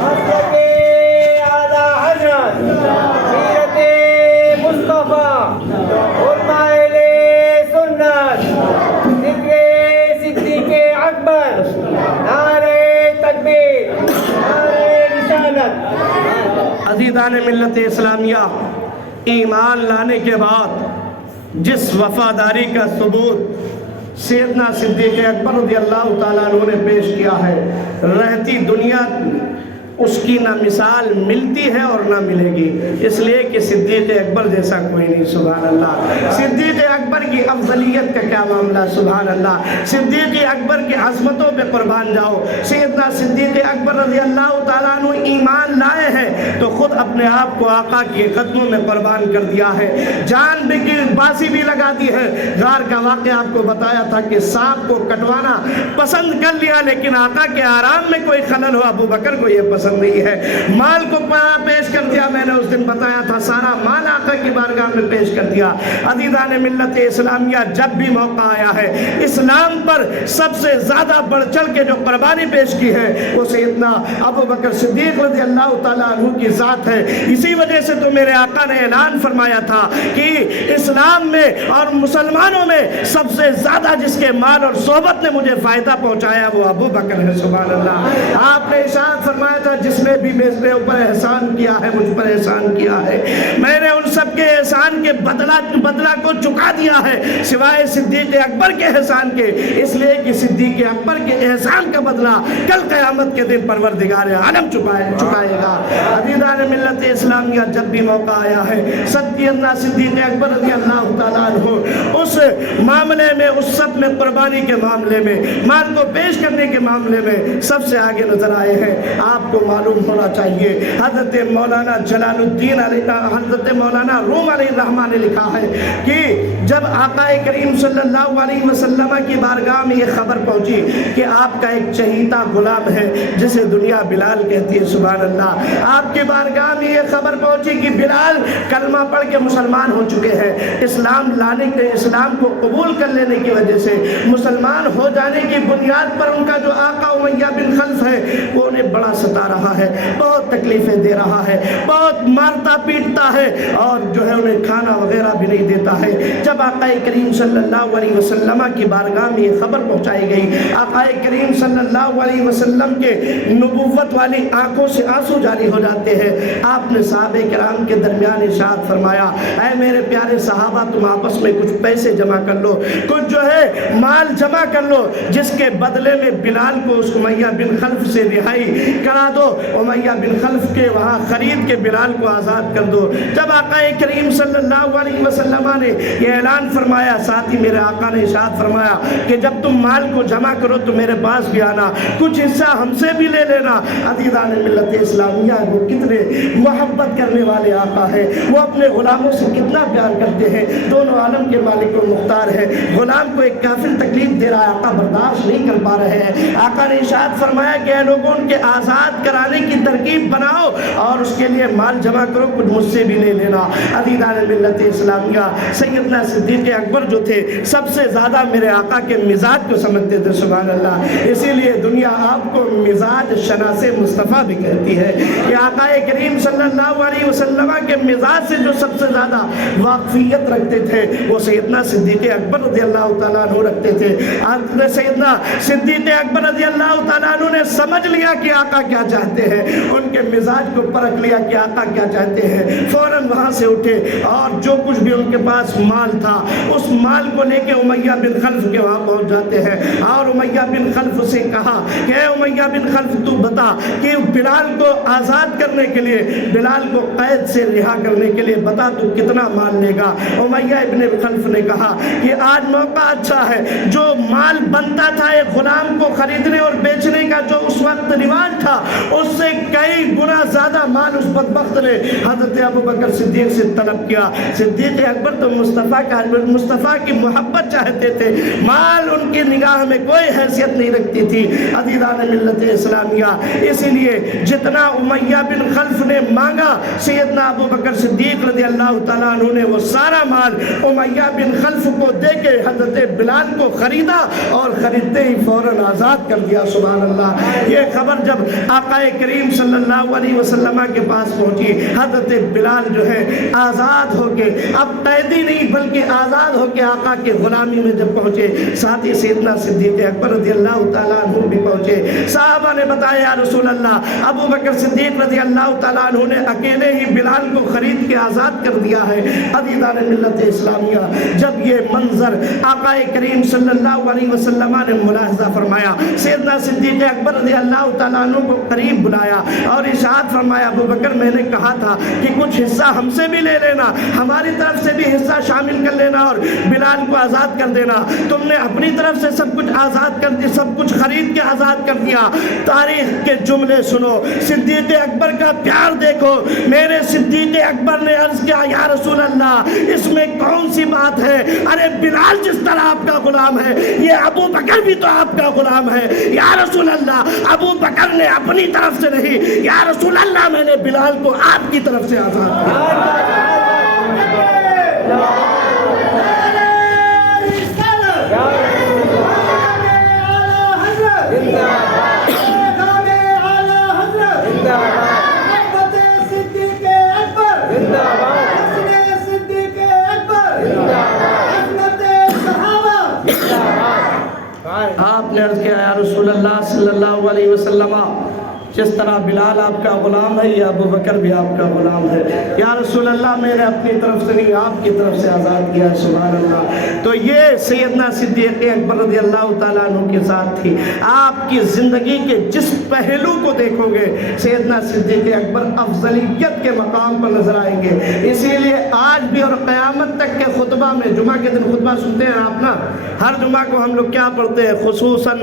حضرت اعلیٰ حضرت سیرت مصطفیٰ، علماء سنت، ذکر صدیق اکبر، نعرہ تکبیر، نعرہ رسالت۔ عزیزان ملت اسلامیہ، ایمان لانے کے بعد جس وفاداری کا ثبوت سیدنا صدیق اکبر رضی اللہ تعالیٰ عنہ نے پیش کیا ہے، رہتی دنیا اس کی نہ مثال ملتی ہے اور نہ ملے گی، اس لیے کہ صدیق اکبر جیسا کوئی نہیں۔ سبحان اللہ۔ صدیق اکبر کی افضلیت کا کیا معاملہ، سبحان اللہ۔ صدیق اکبر کی عظمتوں پہ قربان جاؤ۔ سیدنا صدیق اکبر رضی اللہ تعالیٰ عنہ ایمان لائے ہیں تو خود اپنے آپ کو آقا کے قدموں میں قربان کر دیا ہے، جان بھی کی باسی بھی لگا دی ہے۔ غار کا واقعہ آپ کو بتایا تھا کہ سانپ کو کٹوانا پسند کر لیا، لیکن آقا کے آرام میں کوئی خلل ہو ابو بکر کو یہ پسند نہیں ہے۔ مال کو پیش کر دیا، میں نے اس دن بتایا تھا، سارا مال آقا کی بارگاہ میں پیش کر دیا۔ عزیزان ملت اسلامیہ، جب بھی موقع آیا ہے اسلام پر سب سے زیادہ بڑھ چڑھ کے جو قربانی پیش کی ہے وہ سیدنا ابو بکر صدیق رضی اللہ تعالیٰ عنہ کی ذات ہے۔ اسی وجہ سے تو میرے آقا نے اعلان فرمایا تھا کہ اسلام میں اور مسلمانوں میں سب سے زیادہ جس کے مال اور صحبت نے مجھے فائدہ پہنچایا وہ ابو بکر ہے، سبحان اللہ۔ آپ نے ارشاد فرمایا تھا جس نے بھی میرے اوپر احسان کیا ہے، مجھ پر احسان کیا ہے، میں نے ان سب کے احسان کے بدلہ کو چکا دیا ہے سوائے صدیق اکبر کے احسان کے، اس لیے کہ صدیق اکبر کے احسان کا بدلہ کل قیامت کے دن پروردگار عالم چکائے گا۔ عزیزان ملت اسلامیہ، جب بھی موقع آیا ہے سیدنا صدیق اکبر رضی اللہ تعالیٰ عنہ اس معاملے میں، اس سب میں، قربانی کے معاملے میں، مال کو پیش کرنے کے معاملے میں سب سے آگے نظر آئے ہیں۔ آپ کو معلوم ہونا چاہیے حضرت مولانا جلال الدین حضرت مولانا روم علیہ الرحمٰن نے لکھا ہے کہ جب آقا کریم صلی اللہ علیہ وسلم کی بارگاہ میں یہ خبر پہنچی کہ آپ کا ایک چہیتا غلام ہے جسے دنیا بلال کہتی ہے، سبحان اللہ، آپ کی بارگاہ میں یہ خبر پہنچی کہ بلال کلمہ پڑھ کے مسلمان ہو چکے ہیں، اسلام لانے کے، اسلام کو قبول کر لینے کی وجہ سے، مسلمان ہو جانے کی بنیاد پر ان کا جو آقا امیہ بن خلف ہے وہ انہیں بڑا ستا رہا ہے، بہت تکلیفیں دے رہا ہے، بہت مارتا پیٹتا ہے، اور جو ہے انہیں کھانا وغیرہ بھی نہیں دیتا ہے۔ جب آقا کریم صلی اللہ علیہ وسلم کی بارگاہ میں یہ خبر پہنچائی گئی، آقا کریم صلی اللہ علیہ وسلم کے نبوت والی آنکھوں سے آنسو جاری ہو جاتے ہیں۔ آپ نے صحابہ کرام کے درمیان ارشاد فرمایا، اے میرے پیارے صحابہ، تم آپس میں کچھ پیسے جمع کر لو، کچھ جو ہے مال جمع کر لو، جس کے بدلے میں بلال کو اس امیہ بن خلف سے رہائی کرا دو، امیہ بن خلف کے وہاں خرید کے بلال کو آزاد کر دو۔ جب آقا کریم صلی اللہ علیہ وسلم نے یہ اعلان فرمایا، ساتھ ہی میرے آقا نے ارشاد فرمایا کہ جب تم مال کو جمع کرو تو میرے پاس بھی آنا، کچھ حصہ ہم سے بھی لے لینا۔ عزیزان ملت اسلامیہ، وہ کتنے محبت کرنے والے آقا ہیں، وہ اپنے غلاموں سے کتنا پیار کرتے ہیں، دونوں عالم کے مالک و مختار ہے۔ غلام کو ایک کافر تکلیف دے رہا ہے، آقا برداشت نہیں کر پا رہے ہیں، آقا نے ارشاد فرمایا کہ اے لوگوں، ان کے آزاد کرانے کی ترکیب بناؤ اور اس کے لیے مال جمع کرو، کچھ مجھ سے بھی لے لینا۔ عزیزان ملت اسلامیہ، سیدنا صدیق اکبر جو تھے سب سے زیادہ میرے آقا کے مزاج کو سمجھتے تھے، سبحان اللہ، اسی لیے دنیا آپ کو مزاج شناس مصطفیٰ بھی کہتی ہے کہ آقا کریم صلی اللہ علیہ وسلم کے مزاج سے جو سب سے زیادہ واقفیت رکھتے تھے وہ سیدنا صدیق اکبر رضی اللہ تعالیٰ عنہ رکھتے تھے۔ سیدنا صدیق اکبر رضی اللہ تعالیٰ عنہ نے سمجھ لیا کہ آقا کیا چاہتے ہیں، ان کے مزاج کو پرکھ لیا کہ آقا کیا چاہتے ہیں، فوراً وہاں سے اٹھے اور جو کچھ بھی ان کے پاس مال تھا اس مال کو لے کے امیہ بن خلف کے وہاں پہنچ جاتے ہیں، اور امیہ بن خلف سے کہا کہ اے امیہ بن خلف، تو بتا کہ بلال کو آزاد کرنے کے لیے، بلال کو قید سے رہا کرنے کے لیے بتا تو کتنا مال لے گا۔ امیہ ابن خلف نے کہا کہ آج موقع اچھا ہے، جو مال بنتا تھا ایک غلام کو خریدنے اور بیچنے کا جو اس وقت رواج تھا، اس سے کئی گنا زیادہ مال اس بدبخت نے حضرت ابو بکر صدیق سے طلب کیا۔ صدیق اکبر تو مصطفیٰ کی محبت چاہتے تھے، مال ان کی نگاہ میں کوئی حیثیت نہیں رکھتی تھی۔ عزیزان ملت اسلامیہ، اسی لیے جتنا امیہ بن خلف نے مانگا سیدنا ابو بکر صدیق رضی اللہ تعالیٰ عنہ نے وہ سارا مال امیہ بن خلف کو دے کے حضرت بلال کو خریدا اور خریدتے ہی فوراً آزاد کر دیا، سبحان اللہ۔ یہ خبر جب آقا کریم صلی اللہ علیہ وسلم کے پاس پہنچی، حضرت بلال جو ہے آزاد ہو کے، اب قیدی نہیں بلکہ آزاد ہو کے آقا کے غلامی میں جب پہنچے، ساتھ ہی سیدنا صدیق اکبر رضی اللہ تعالیٰ عنہ بھی پہنچے۔ صحابہ نے بتایا یا رسول اللہ، ابو بکر صدیق رضی اللہ تعالیٰ عنہ نے اکیلے ہی بلال کو خرید کے آزاد کر دیا ہے۔ عزیزان ملت اسلامیہ، جب یہ منظر آقا کریم صلی اللہ علیہ وسلم نے ملاحظہ فرمایا، سیدنا صدیق اکبر رضی اللہ تعالیٰ عنہ کو قریب بلایا اور ارشاد فرمایا، ابو بکر، میں نے کہا تھا کہ کچھ حصہ ہم سے بھی لے لینا، ہماری طرف سے بھی حصہ شامل کر لینا اور بلال کو آزاد کر دینا، تم نے اپنی طرف سے سب کچھ آزاد کر دیا، سب کچھ خرید کے آزاد کر دیا۔ تاریخ کے جملے سنو، صدیق اکبر کا پیار دیکھو، میرے صدیق اکبر نے عرض کیا یا رسول اللہ اس میں کون سی بات ہے؟ ارے بلال جس طرح آپ کا غلام ہے یہ ابو بکر بھی تو آپ کا غلام ہے۔ یا رسول اللہ ابو بکر نے اپنی طرف سے نہیں، یا رسول اللہ میں نے بلال کو آپ کی طرف سے آزاد کیا۔ آپ نے عرض کیا یا رسول اللہ صلی اللہ علیہ وسلم جس طرح بلال آپ کا غلام ہے یا ابو بکر بھی آپ کا غلام ہے۔ یا رسول اللہ میں نے اپنی طرف سے نہیں آپ کی طرف سے آزاد کیا۔ سبحان اللہ۔ تو یہ سیدنا صدیق اکبر رضی اللہ تعالیٰ عنہ کے ساتھ تھی۔ آپ کی زندگی کے جس پہلو کو دیکھو گے سیدنا صدیق اکبر افضلیت کے مقام پر نظر آئیں گے۔ اسی لیے آج بھی اور قیامت تک کے خطبہ میں، جمعہ کے دن خطبہ سنتے ہیں آپ نا، ہر جمعہ کو ہم لوگ کیا پڑھتے ہیں؟ خصوصاً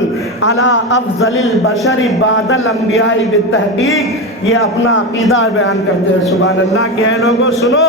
علی افضل البشر بعد الانبیاء بالتحقیق، یہ اپنا عقیدہ بیان کرتے ہیں۔ سبحان اللہ کہ اے لوگوں سنو،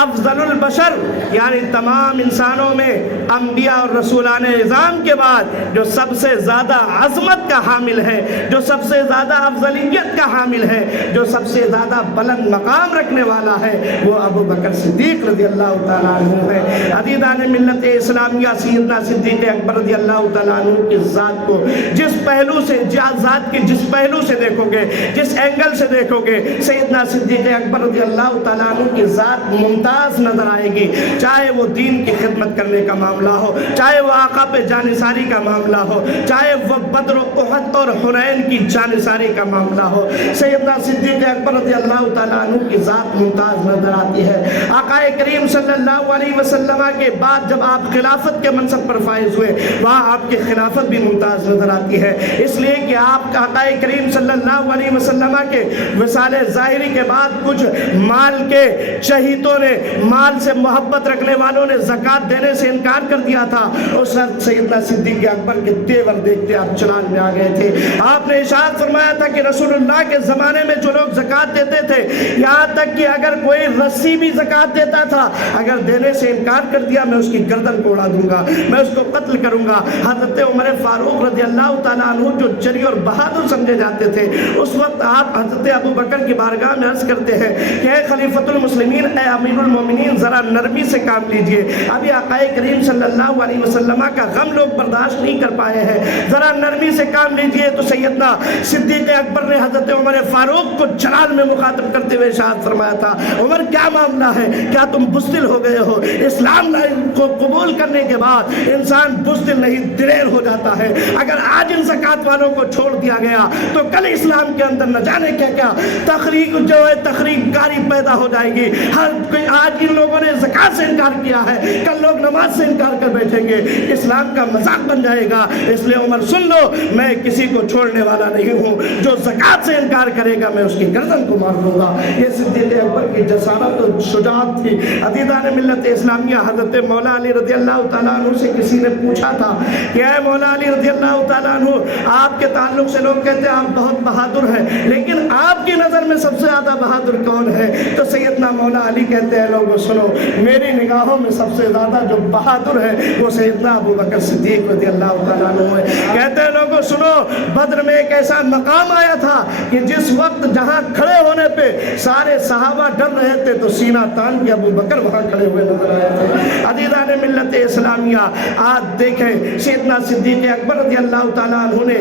افضل البشر یعنی تمام انسانوں میں انبیاء اور رسولان اعظام کے بعد جو سب سے زیادہ عظمت کا حامل ہے، جو سب سے زیادہ افضلیت کا حامل ہے، جو سب سے زیادہ بلند مقام رکھنے والا ہے وہ ابو بکر صدیق رضی اللہ تعالیٰ عنہ ہے۔ عزیزان ملت اسلامیہ، سیدنا صدیق اکبر رضی اللہ تعالیٰ عنہ کی ذات کو جس پہلو سے، ذات کی جس پہلو سے دیکھو گے، جس اینگل سے دیکھو گے، سیدنا صدیق اکبر رضی اللہ تعالیٰ عنہ کی ذات ممتاز نظر آئے گی۔ چاہے وہ دین کی خدمت کرنے کا معاملہ ہو، چاہے وہ آقا پہ جانثاری کا معاملہ ہو، چاہے وہ بدر و احد اور حنین کی جانثاری کا معاملہ ہو، سیدنا صدیق اکبر رضی اللہ تعالیٰ عنہ کی ذات ممتاز نظر آتی ہے۔ آقا کریم صلی اللہ علیہ وسلم کے بعد جب آپ خلافت کے منصب پر فائز ہوئے وہاں آپ کی خلافت بھی ممتاز نظر آتی ہے، اس لیے کہ آپ کا آقا کریم صلی اللہ علیہ وسلم کے وصال ظاہری کے بعد کچھ مال کے چہیتوں نے، مال سے محبت رکھنے والوں نے زکوٰۃ دینے سے انکار کر دیا تھا۔ اس وقت سیدنا صدیق اکبر کے تیور دیکھتے آپ چلان میں آ گئے تھے۔ آپ نے ارشاد فرمایا تھا کہ رسول اللہ کے زمانے میں جو لوگ زکوٰۃ دیتے تھے، یہاں تک کہ اگر کوئی رسی بھی زکوٰۃ دیتا تھا، اگر دینے سے انکار کر دیا میں اس کی گردن کو اڑا دوں گا، میں اس کو قتل کروں گا۔ حضرت عمر فاروق رضی اللہ تعالیٰ عنہ جو جری اور بہادر سمجھے جاتے تھے، اس وقت آپ حضرت ابو بکر کی بارگاہ میں عرض کرتے ہیں کہ اے خلیفۃ المسلمین، اے امیر المومنین، ذرا نرمی سے کام لیجئے، ابھی آقا کریم صلی اللہ علیہ وسلم کا غم لوگ برداشت نہیں کر پائے ہیں، ذرا نرمی سے کام لیجئے۔ تو سیدنا صدیق اکبر نے حضرت عمر فاروق کو جلال میں مخاطب کرتے ہوئے ارشاد فرمایا تھا، عمر کیا معاملہ ہے؟ کیا تم بزدل ہو گئے ہو؟ اسلام کو قبول کرنے کے بعد انسان بزدل نہیں، دلیر ہو جاتا ہے۔ اگر آج ان زکوٰۃ والوں کو چھوڑ دیا گیا تو کل اسلام کے اندر نہ جانے کیا کیا تخریق جو ہے، تخریق کاری پیدا ہو جائے گی۔ ہر کوئی آج ان لوگوں نے زکوٰۃ سے انکار کیا ہے، کل لوگ نماز سے انکار کر بیٹھیں گے، اسلام کا مذاق بن جائے گا۔ اس لیے عمر سن لو، میں کسی کو چھوڑنے والا نہیں ہوں، جو زکوٰۃ سے انکار کرے گا میں اس کی گردن کو مار دوں گا۔ یہ صدیق اکبر کی جسارت و شجاعت تھی۔ عزیزان ملت اسلامیہ، حضرت مولا علی رضی اللہ تعالیٰ عنہ سے کسی نے پوچھا تھا کہ اے مولا علی رضی اللہ تعالیٰ عنہ، آپ کے تعلق سے لوگ کہتے ہیں آپ بہت بہادر ہیں، لیکن آپ کی نظر میں سب سے زیادہ بہادر کون ہے؟ تو سیدنا مولا علی کہتے ہیں لوگوں سنو، میری نگاہوں میں سب سے زیادہ جو بہادر ہے وہ سیدنا ابو بکر صدیق رضی اللہ تعالیٰ عنہ ہے۔ کہتے ہیں لوگوں سنو، بدر میں ایک ایسا مقام آیا تھا کہ جس وقت جہاں کھڑے ہونے پہ سارے صحابہ ڈر رہے تھے تو سینہ تان کے ابو بکر وہاں کھڑے ہوئے نظر آئے تھے۔ عزیزان ملت اسلامیہ، آج دیکھیں سیدنا صدیق اکبر رضی اللہ تعالیٰ عنہ نے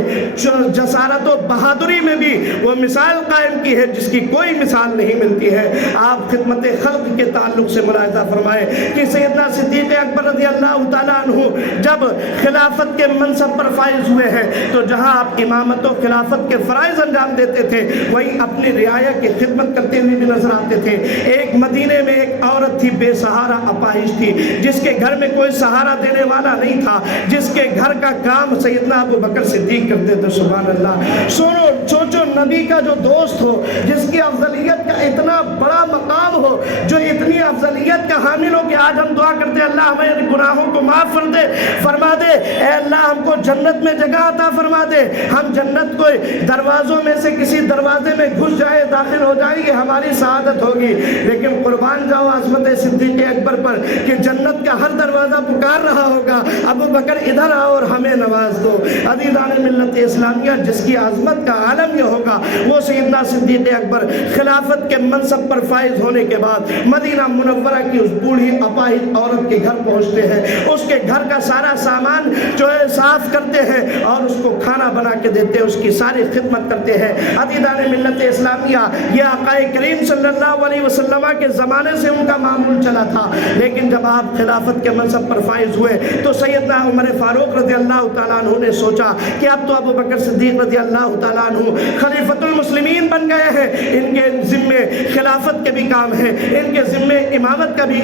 جسارت و بہادری میں بھی وہ مثال قائم کی ہے جس کی کوئی مثال نہیں ملتی ہے۔ آپ خدمت خلق کے تعلق سے ملاحظہ فرمائیں کہ سیدنا صدیق اکبر رضی اللہ تعالیٰ عنہ جب خلافت کے منصب پر فائز ہوئے ہیں تو جہاں آپ امامت و خلافت کے فرائض انجام دیتے تھے وہیں اپنی رعایا کی خدمت کرتے ہوئے بھی نظر آتے تھے۔ ایک مدینے میں ایک عورت تھی، بے سہارا اپاہج تھی، جس کے گھر میں کوئی سہارا دینے والا نہیں تھا، جس کے گھر کا کام سیدنا ابو بکر صدیق کرتے تھے۔ سبحان اللہ، سوچو نبی کا جو دوست ہو، جس کی افضلیت کا اتنا بڑا مقام ہو، جو اتنی افضلیت کا حامل ہو کہ کہ آج ہم دعا کرتے ہیں اللہ ہمیں گناہوں کو معاف فرما دے، اے اللہ ہم کو جنت میں جگہ عطا فرما دے، ہم جنت کو دروازوں میں سے کسی دروازے میں گھس جائے داخل ہو جائیں گے ہماری سعادت ہوگی۔ لیکن قربان جاؤ عظمت صدیق اکبر پر کہ جنت کا ہر دروازہ پکار رہا ہوگا، ابو بکر ادھر آؤ اور ہمیں نواز دو۔ عزیزان ملت اسلامیہ، جس کی عظمت کا عالم یہ ہوگا وہ سیدنا صدیق اکبر خلافت کے منصب پر فائز ہونے کے بعد مدینہ منورہ کی اس بوڑھی اپاہج عورت کے گھر پہنچتے ہیں، اس کے گھر کا سارا سامان جو ہے صاف کرتے ہیں اور اس کو کھانا بنا کے دیتے ہیں، اس کی ساری خدمت کرتے ہیں۔ عزیزان ملت اسلامیہ، یہ آقا کریم صلی اللہ علیہ وسلم کے زمانے سے ان کا معمول چلا تھا، لیکن جب آپ خلافت کے منصب پر فائز ہوئے تو سیدنا عمر فاروق رضی اللہ تعالیٰ عنہ نے سوچا کہ اب تو ابو بکر صدیق رضی اللہ تعالیٰ عنہ خلیفۃ المسلمین بن گئے ہیں، ان کے ذمے خلافت کے بھی کام ہے، ان کے ذمے امامت کا بھی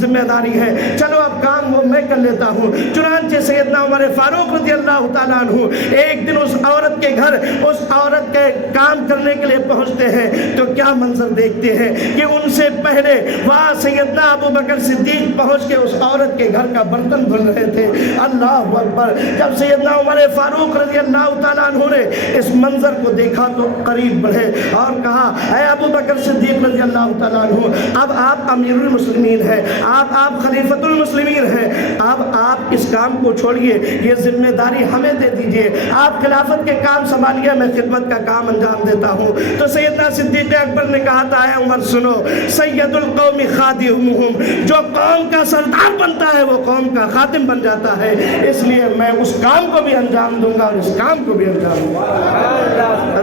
ذمہ داری ہے، چلو اب کام وہ میں کر لیتا ہوں۔ چنانچہ سیدنا عمر فاروق رضی اللہ تعالیٰ عنہ ایک دن اس عورت کے گھر اس عورت کے کام کرنے کے لیے پہنچتے ہیں تو کیا منظر دیکھتے ہیں کہ ان سے پہلے وہاں سیدنا ابو بکر صدیق پہنچ کے اس عورت کے گھر کا برتن دھل رہے تھے۔ اللہ اکبر! جب سیدنا عمر فاروق رضی اللہ تعالیٰ عنہ نے اس منظر کو دیکھا تو قریب بڑھے اور کہا، اے ابو بکر صدیق رضی اللہ تعالیٰ عنہ، اب آپ امیر المسلمین ہیں، آپ خلیفۃ المسلمین ہیں، اب آپ اس کام کو چھوڑیے، یہ ذمہ داری ہمیں دے دیجئے، آپ خلافت کے کام سنبھالیے، میں خدمت کا کام انجام دیتا ہوں۔ تو سیدنا صدیق اکبر نے کہا تھا، اے عمر سنو، سید القوم خادمہم، جو قوم کا سردار بنتا ہے وہ قوم کا خادم بن جاتا ہے، اس لیے میں اس کام کو بھی انجام دوں گا اور اس کام کو بھی انجام دوں گا۔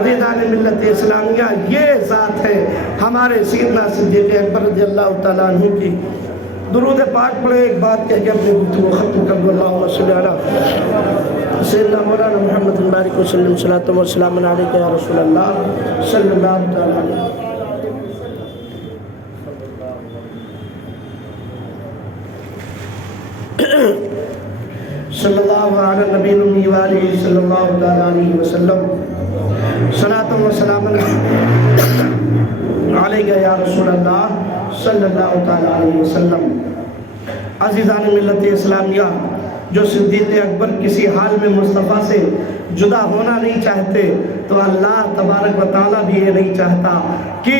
عزیزان ملت اسلامیہ، یہ ذات ہے ہمارے سیدنا صدیق اکبر رضی اللہ تعالیٰ عنہ کی۔ درود پاک پڑھے، ایک بات کہہ کے اپنے گفتگو ختم کر دو۔ اللہم صلی علی سیدنا مولانا محمد بارک وسلم، صلاۃ و سلام علیک یا رسول اللہ صلی اللہ تعالیٰ علیہ صلی اللہ علیہ نبی الامی وآلہ صلی اللہ تعالیٰ علیہ وسلم، صلاۃ و سلام علیک یا رسول اللہ صلی اللہ تعالیٰ علیہ وسلم۔ عزیزان ملت اسلامیہ، جو صدیق اکبر کسی حال میں مصطفیٰ سے جدا ہونا نہیں چاہتے تو اللہ تبارک و تعالیٰ بھی یہ نہیں چاہتا کہ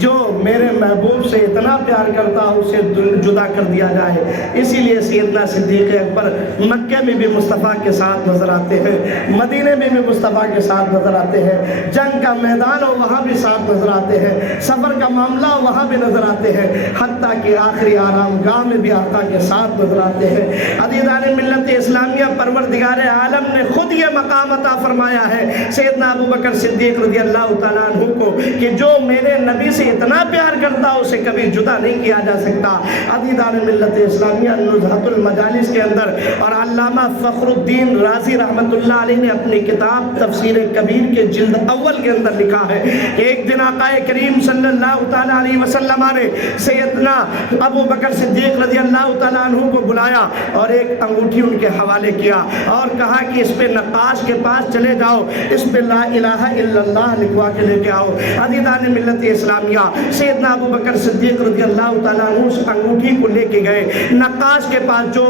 جو میرے محبوب سے اتنا پیار کرتا اسے جدا کر دیا جائے۔ اسی لیے سیدنا صدیق اکبر مکہ میں بھی مصطفیٰ کے ساتھ نظر آتے ہیں، مدینے میں بھی مصطفیٰ کے ساتھ نظر آتے ہیں، جنگ کا میدان ہو وہاں بھی ساتھ نظر آتے ہیں، سفر کا معاملہ ہو وہاں بھی نظر آتے ہیں، حتیٰ کہ آخری آرام گاہ میں بھی آقا کے ساتھ نظر آتے ہیں۔ عزیزان ملت اسلامیہ، پروردگار عالم نے خود یہ مقام عطا فرمایا ہے سیدنا ابو بکر صدیق رضی اللہ تعالیٰ عنہ کو کہ جو میرے نبی سے اتنا پیار کرتا اسے کبھی جدا نہیں کیا جا سکتا۔ عزیزان ملت اسلامیہ، نزہۃ المجالس کے اندر اور علامہ فخر الدین رازی رحمۃ اللہ علیہ نے اپنی کتاب تفسیر کبیر کے جلد اول کے اندر لکھا ہے کہ ایک دن آقا کریم صلی اللہ تعالیٰ علیہ وسلم نے سیدنا ابو بکر صدیق رضی اللہ تعالیٰ عنہ کو بلایا اور ایک انگوٹھی ان کے حوالے کیا اور کہا کہ اس پہ نقاش کے پاس چلے جاؤ، اس پہ لا الہ الا اللہ لکھوا کے لے کے آؤ۔ عزیزان ملت اسلامیہ، سیدنا ابو بکر صدیق رضی اللہ تعالیٰ عنہ اس انگوٹھی کو لے کے گئے نقاش کے پاس، جو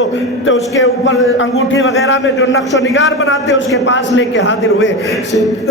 تو اس کے اوپر انگوٹھی وغیرہ میں جو نقش و نگار بناتے اس کے پاس لے کے حاضر ہوئے۔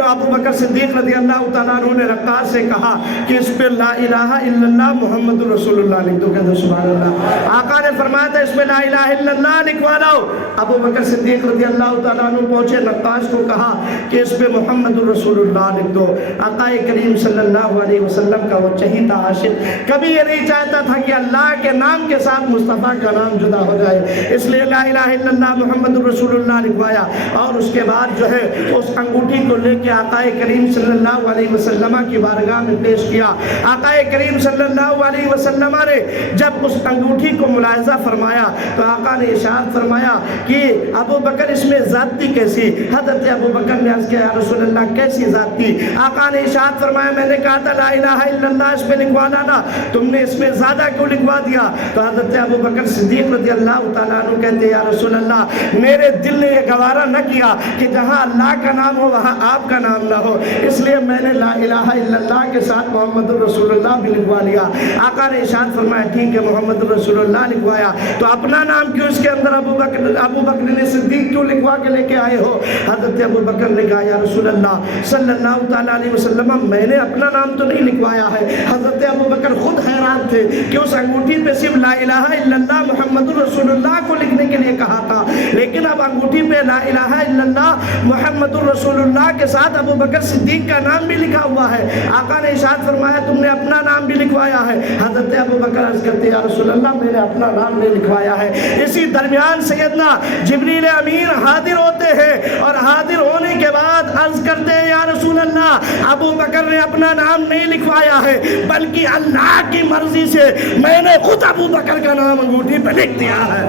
ابو بکر صدیق رضی اللہ تعالیٰ عنہ نے نقاش سے کہا کہ اس پہ لا الہ الا اللہ محمد رسول اللہ لکھ دو، کہتے سبحان اللہ۔ آقا نے فرمایا تھا اس پہ لا الہ الا اللہ لکھوا لاؤ۔ ابو بکر صدیق رضی اللہ تعالیٰ عنہ پہنچے، نقاش کو کہا کہ اس پہ محمد رسول اللہ لکھ دو۔ آقا کریم صلی اللہ علیہ وسلم کا وہ چہیتا عاشق کبھی یہ نہیں چاہتا تھا کہ اللہ کے نام کے ساتھ مصطفیٰ کا نام جدا ہو جائے، اس لیے لا الہ الا اللہ محمد رسول اللہ لکھوایا اور اس کے بعد جو ہے اس انگوٹھی کو لے کے آقا کریم صلی اللہ علیہ وسلم کی بارگاہ میں پیش کیا۔ آقا کریم صلی اللہ علیہ وسلم نے جب اس انگوٹھی کو ملاحظہ فرمایا تو آقا نے ارشاد فرمایا کہ ابو بکر اس میں ذاتی کیسی؟ حضرت حضرت ابو بکر نے عرض کیا یا رسول اللہ کیسی ذات تھی؟ آقا نے ارشاد فرمایا میں نے کہا تھا لا الہ الا اللہ اس پہ لکھوانا نا، تم نے اس میں زیادہ کیوں لکھوا دیا؟ تو حضرت ابو بکر صدیق رضی اللہ تعالیٰ عنہ کہتے یا رسول اللہ میرے دل نے یہ گوارا نہ کیا کہ جہاں اللہ کا نام ہو وہاں آپ کا نام نہ ہو، اس لیے میں نے لا الہ الا اللہ کے ساتھ محمد رسول اللہ بھی لکھوا لیا۔ آقا نے ارشاد فرمایا ٹھیک ہے محمد رسول اللہ لکھوایا، تو اپنا نام کیوں اس کے اندر ابو بکر نے صدیق کیوں لکھوا کے لے کے آئے ہو؟ حضرت ابو بکر نے کہا یا رسول اللہ صلی اللہ تعالیٰ علیہ وسلم میں نے اپنا نام تو نہیں لکھوایا ہے۔ حضرت ابو بکر خود حیران تھے کہ اس انگوٹھی پہ صرف لا الہ الا اللہ محمد رسول اللہ کو لکھنے کے لیے کہا تھا، لیکن اب انگوٹھی پہ لا الہ الا اللہ محمد رسول اللہ کے ساتھ ابو بکر صدیق کا نام بھی لکھا ہوا ہے۔ آقا نے ارشاد فرمایا تم نے اپنا نام بھی لکھوایا ہے؟ حضرت ابو بکر عرض کرتے یا رسول اللہ میں نے اپنا نام نہیں لکھوایا ہے۔ اسی درمیان سیدنا جبریل امین حاضر ہوتے ہیں اور حاضر ہونے کے بعد عرض کرتے ہیں یا رسول اللہ ابو بکر نے اپنا نام نہیں لکھوایا ہے بلکہ اللہ کی مرضی سے میں نے خود ابو بکر کا نام انگوٹھی پہ لکھ دیا ہے۔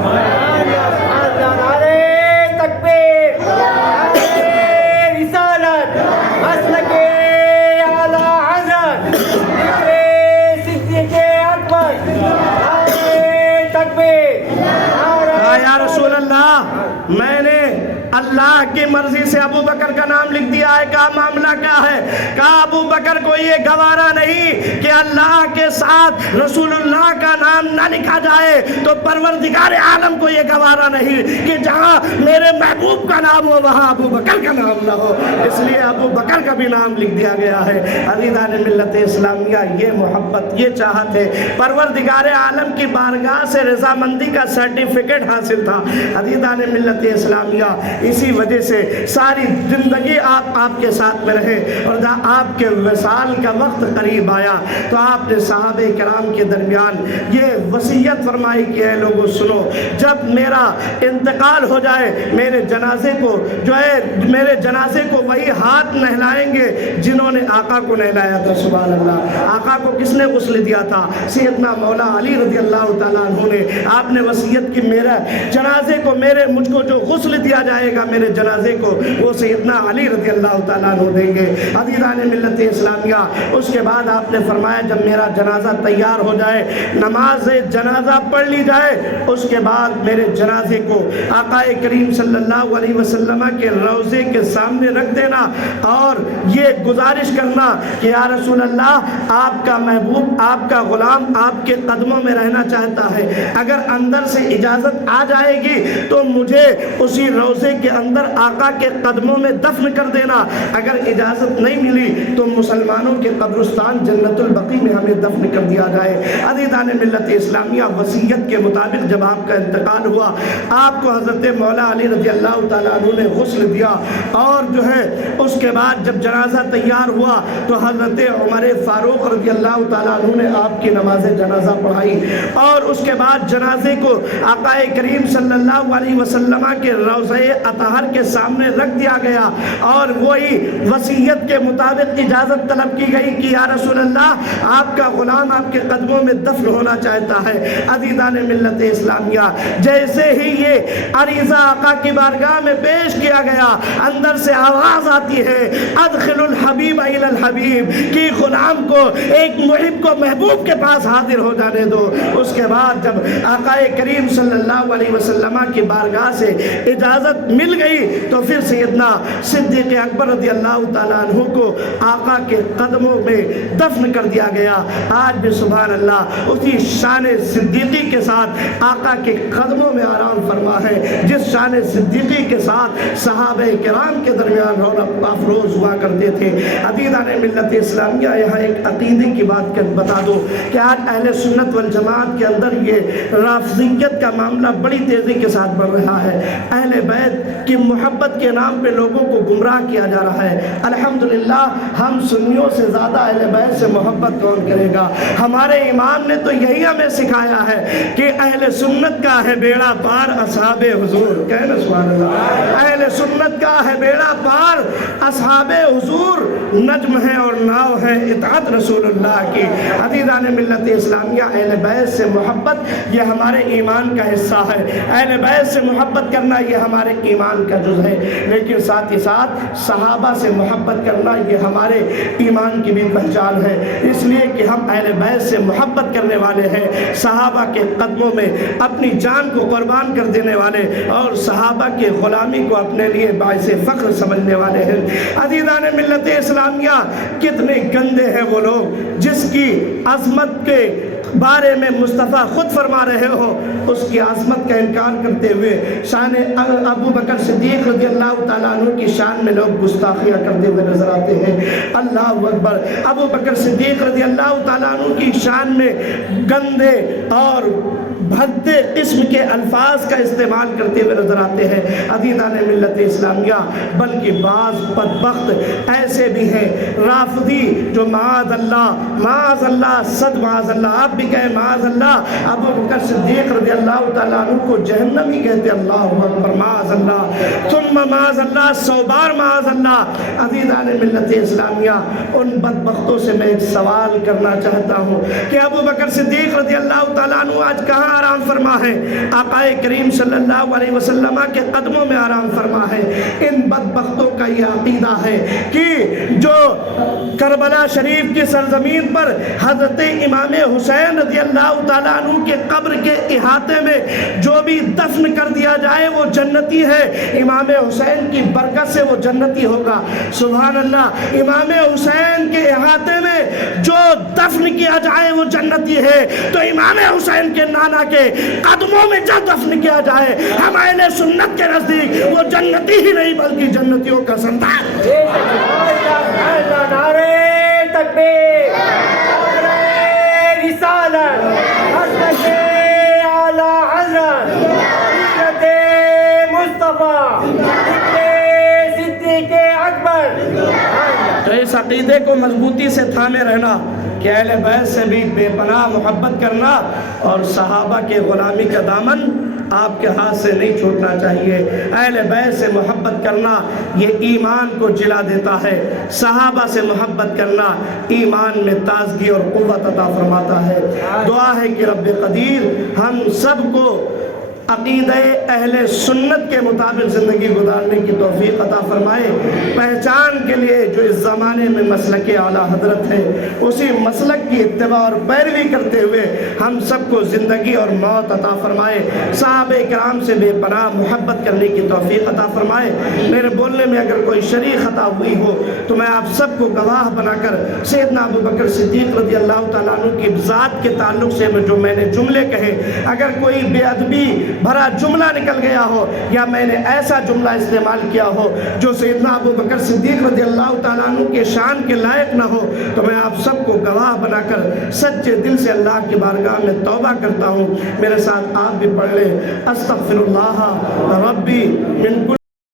نعرے تکبیر، نعرے رسالت، مسلک اعلی حضرت صدیق اکبر، نعرے تکبیر، یا رسول اللہ میں نے اللہ کی مرضی سے ابو بکر کا نام لکھ دیا ہے۔ کہا معاملہ کیا ہے؟ کہا ابو بکر کو یہ گوارا نہیں کہ اللہ کے ساتھ رسول اللہ کا نام نہ لکھا جائے، تو پروردگار عالم کو یہ گوارا نہیں کہ جہاں میرے محبوب کا نام ہو وہاں ابو بکر کا نام نہ ہو، اس لیے ابو بکر کا بھی نام لکھ دیا گیا ہے۔ عزیزان ملت اسلامیہ یہ محبت یہ چاہت ہے، پروردگار عالم کی بارگاہ سے رضامندی کا سرٹیفکیٹ حاصل تھا۔ عزیزان ملت اسلامیہ اسی وجہ سے ساری زندگی آپ کے ساتھ میں رہے، اور جب آپ کے وصال کا وقت قریب آیا تو آپ نے صحابہ کرام کے درمیان یہ وصیت فرمائی کہ اے لوگوں سنو، جب میرا انتقال ہو جائے میرے جنازے کو وہی ہاتھ نہلائیں گے جنہوں نے آقا کو نہلایا تھا۔ سبحان اللہ، آقا کو کس نے غسل دیا تھا؟ سیدنا مولا علی رضی اللہ تعالیٰ عنہ نے۔ آپ نے وصیت کی میرے جنازے کو مجھ کو جو غسل دیا جائے گا میرے جنازے کو وہ سیدنا علی رضی اللہ تعالیٰ عنہ دیں گے۔ عزیزان ملت اسلامیہ اس کے بعد آپ نے فرمایا جب میرا جنازہ تیار ہو جائے نماز جنازہ پڑھ لی جائے، اس کے بعد میرے جنازے کو آقا کریم صلی اللہ علیہ وسلم کے روضے کے سامنے رکھ دینا اور یہ گزارش کرنا کہ یا رسول اللہ آپ کا محبوب آپ کا غلام آپ کے قدموں میں رہنا چاہتا ہے، اگر اندر سے اجازت آ جائے گی تو مجھے اسی روضے کے اندر آقا کے قدموں میں دفن کر دینا، اگر اجازت نہیں ملی تو مسلمانوں کے قبرستان جنت البقیع میں ہمیں دفن کر دیا جائے۔ عزیزان ملت اسلامیہ وصیت کے مطابق جب آپ کا انتقال ہوا آپ کو حضرت مولا علی رضی اللہ تعالیٰ عنہ نے غسل دیا، اور جو ہے اس کے بعد جب جنازہ تیار ہوا تو حضرت عمر فاروق رضی اللہ تعالیٰ عنہ نے آپ کی نماز جنازہ پڑھائی، اور اس کے بعد جنازے کو آقا کریم صلی اللہ علیہ وسلم کے روضہ اطہر کے سامنے رکھ دیا گیا، اور وہی وصیت کے مطابق اجازت طلب کی گئی کہ یا رسول اللہ آپ کا غلام آپ کے قدموں میں دفن ہونا چاہتا ہے۔ عزیزان ملت اسلامیہ جیسے ہی یہ عریضہ آقا کی بارگاہ میں پیش کیا گیا اندر سے آواز آتی ہے ادخل الحبیب الی الحبیب کہ غلام کو ایک محب کو محبوب کے پاس حاضر ہو جانے دو۔ اس کے بعد جب آقا کریم صلی اللہ علیہ وسلم کی بارگاہ سے اجازت مل گئی تو پھر سیدنا صدیق اکبر رضی اللہ تعالیٰ عنہ کو آقا کے قدموں میں دفن کر دیا گیا۔ آج بھی سبحان اللہ اسی شان صدیقی کے ساتھ آقا کے قدموں میں آرام فرما ہے جس شان صدیقی کے ساتھ صحابہ کرام کے درمیان رونق افروز ہوا کرتے تھے۔ عزیزان ملت اسلامیہ یہاں ایک عقیدے کی بات بتا دو کہ آج اہل سنت والجماعت کے اندر یہ رافضیت کا معاملہ بڑی تیزی کے ساتھ بڑھ رہا ہے۔ اہل بیت کی محبت کے نام پہ لوگوں کو گمراہ کیا جا رہا ہے۔ الحمدللہ ہم سنیوں سے زیادہ اہل بیت سے محبت کون کرے گا؟ ہمارے امام نے تو یہی ہمیں سکھایا ہے کہ اہل سنت کا ہے بیڑا پار اصحاب حضور، کہنا سبحان اللہ، اہل سنت کا ہے بیڑا پار اصحاب حضور، نجم ہے اور ناؤ ہے اطاعت رسول اللہ۔ اللہ کی۔ عزیزان ملت اسلامیہ، اہل بیت سے محبت یہ ہمارے ایمان کا حصہ ہے، اہل بیت سے محبت کرنا یہ ہمارے ایمان کا جز ہے، لیکن ساتھ ہی ساتھ صحابہ سے محبت کرنا یہ ہمارے ایمان کی بھی پہچان ہے، اس لیے کہ ہم اہل بیت سے محبت کرنے والے ہیں، صحابہ کے قدموں میں اپنی جان کو قربان کر دینے والے اور صحابہ کے غلامی کو اپنے لیے باعث فخر سمجھنے والے ہیں۔ عزیزان ملت اسلامیہ، کتنے گندے ہیں وہ لوگ جس کی عظمت کے بارے میں مصطفیٰ خود فرما رہے ہو، اس کی عظمت کا انکار کرتے ہوئے شان ابو بکر صدیق رضی اللہ تعالیٰ عنہ کی شان میں لوگ گستاخیاں کرتے ہوئے نظر آتے ہیں۔ اللہ اکبر، ابو بکر صدیق رضی اللہ تعالیٰ عنہ کی شان میں گندے اور بھدے قسم کے الفاظ کا استعمال کرتے ہوئے نظر آتے ہیں۔ عزیزان ملت اسلامیہ، بلکہ بعض بدبخت ایسے بھی ہیں رافضی جو معاذ اللہ صد معاذ اللہ، آپ بھی کہیں معاذ اللہ، ابو بکر صدیق رضی اللہ تعالیٰ عنہ کو جہنمی کہتے، اللہ اکبر، معاذ اللہ ثم معاذ اللہ، 100 بار معاذ اللہ۔ عزیزان ملت اسلامیہ، ان بدبختوں سے میں ایک سوال کرنا چاہتا ہوں کہ ابو بکر صدیق رضی اللہ تعالیٰ عنہ آج کہاں آرام فرما ہے؟ آقا کریم صلی اللہ علیہ وسلم کے قدموں میں آرام فرما ہے۔ ان بدبختوں کا یہ عقیدہ ہے کہ جو کربلا شریف کی سرزمین پر حضرت امام حسین رضی اللہ تعالیٰ عنہ کے قبر کے احاطے میں جو بھی دفن کر دیا جائے وہ جنتی ہے، امام حسین کی برکت سے وہ جنتی ہوگا۔ سبحان اللہ، امام حسین کے احاطے میں جو دفن کیا جائے وہ جنتی ہے، تو امام حسین کے نانا کے قدموں میں جو دفن کیا جائے ہم اہل سنت کے نزدیک وہ جنتی ہی نہیں بلکہ جنتیوں کا سردار۔ نعرہ تکبیر، نعرہ رسالت، حضرت اعلی حضرت حضرت مصطفیٰ صدیق اکبر۔ تو اس عقیدے کو مضبوطی سے تھامے رہنا کہ اہل بیت سے بھی بے پناہ محبت کرنا اور صحابہ کے غلامی کا دامن آپ کے ہاتھ سے نہیں چھوٹنا چاہیے۔ اہل بیت سے محبت کرنا یہ ایمان کو جلا دیتا ہے، صحابہ سے محبت کرنا ایمان میں تازگی اور قوت عطا فرماتا ہے۔ دعا ہے کہ رب قدیر ہم سب کو عقیدہ اہل سنت کے مطابق زندگی گزارنے کی توفیق عطا فرمائے۔ پہچان کے لیے جو اس زمانے میں مسلک اعلیٰ حضرت ہے، اسی مسلک کی اتباع اور پیروی کرتے ہوئے ہم سب کو زندگی اور موت عطا فرمائے۔ صحابہ کرام سے بے پناہ محبت کرنے کی توفیق عطا فرمائے۔ میرے بولنے میں اگر کوئی شرعی خطا ہوئی ہو تو میں آپ سب کو گواہ بنا کر سیدنا ابو بکر صدیق رضی اللہ تعالیٰ عنہ کی ذات کے تعلق سے جو میں نے جملے کہے، اگر کوئی بے ادبی بھرا جملہ نکل گیا ہو یا میں نے ایسا جملہ استعمال کیا ہو جو سیدنا ابو بکر صدیق رضی اللہ تعالیٰ عنہ کے شان کے لائق نہ ہو، تو میں آپ سب کو گواہ بنا کر سچے دل سے اللہ کی بارگاہ میں توبہ کرتا ہوں۔ میرے ساتھ آپ بھی پڑھ لیں، استغفر اللہ ربی من کل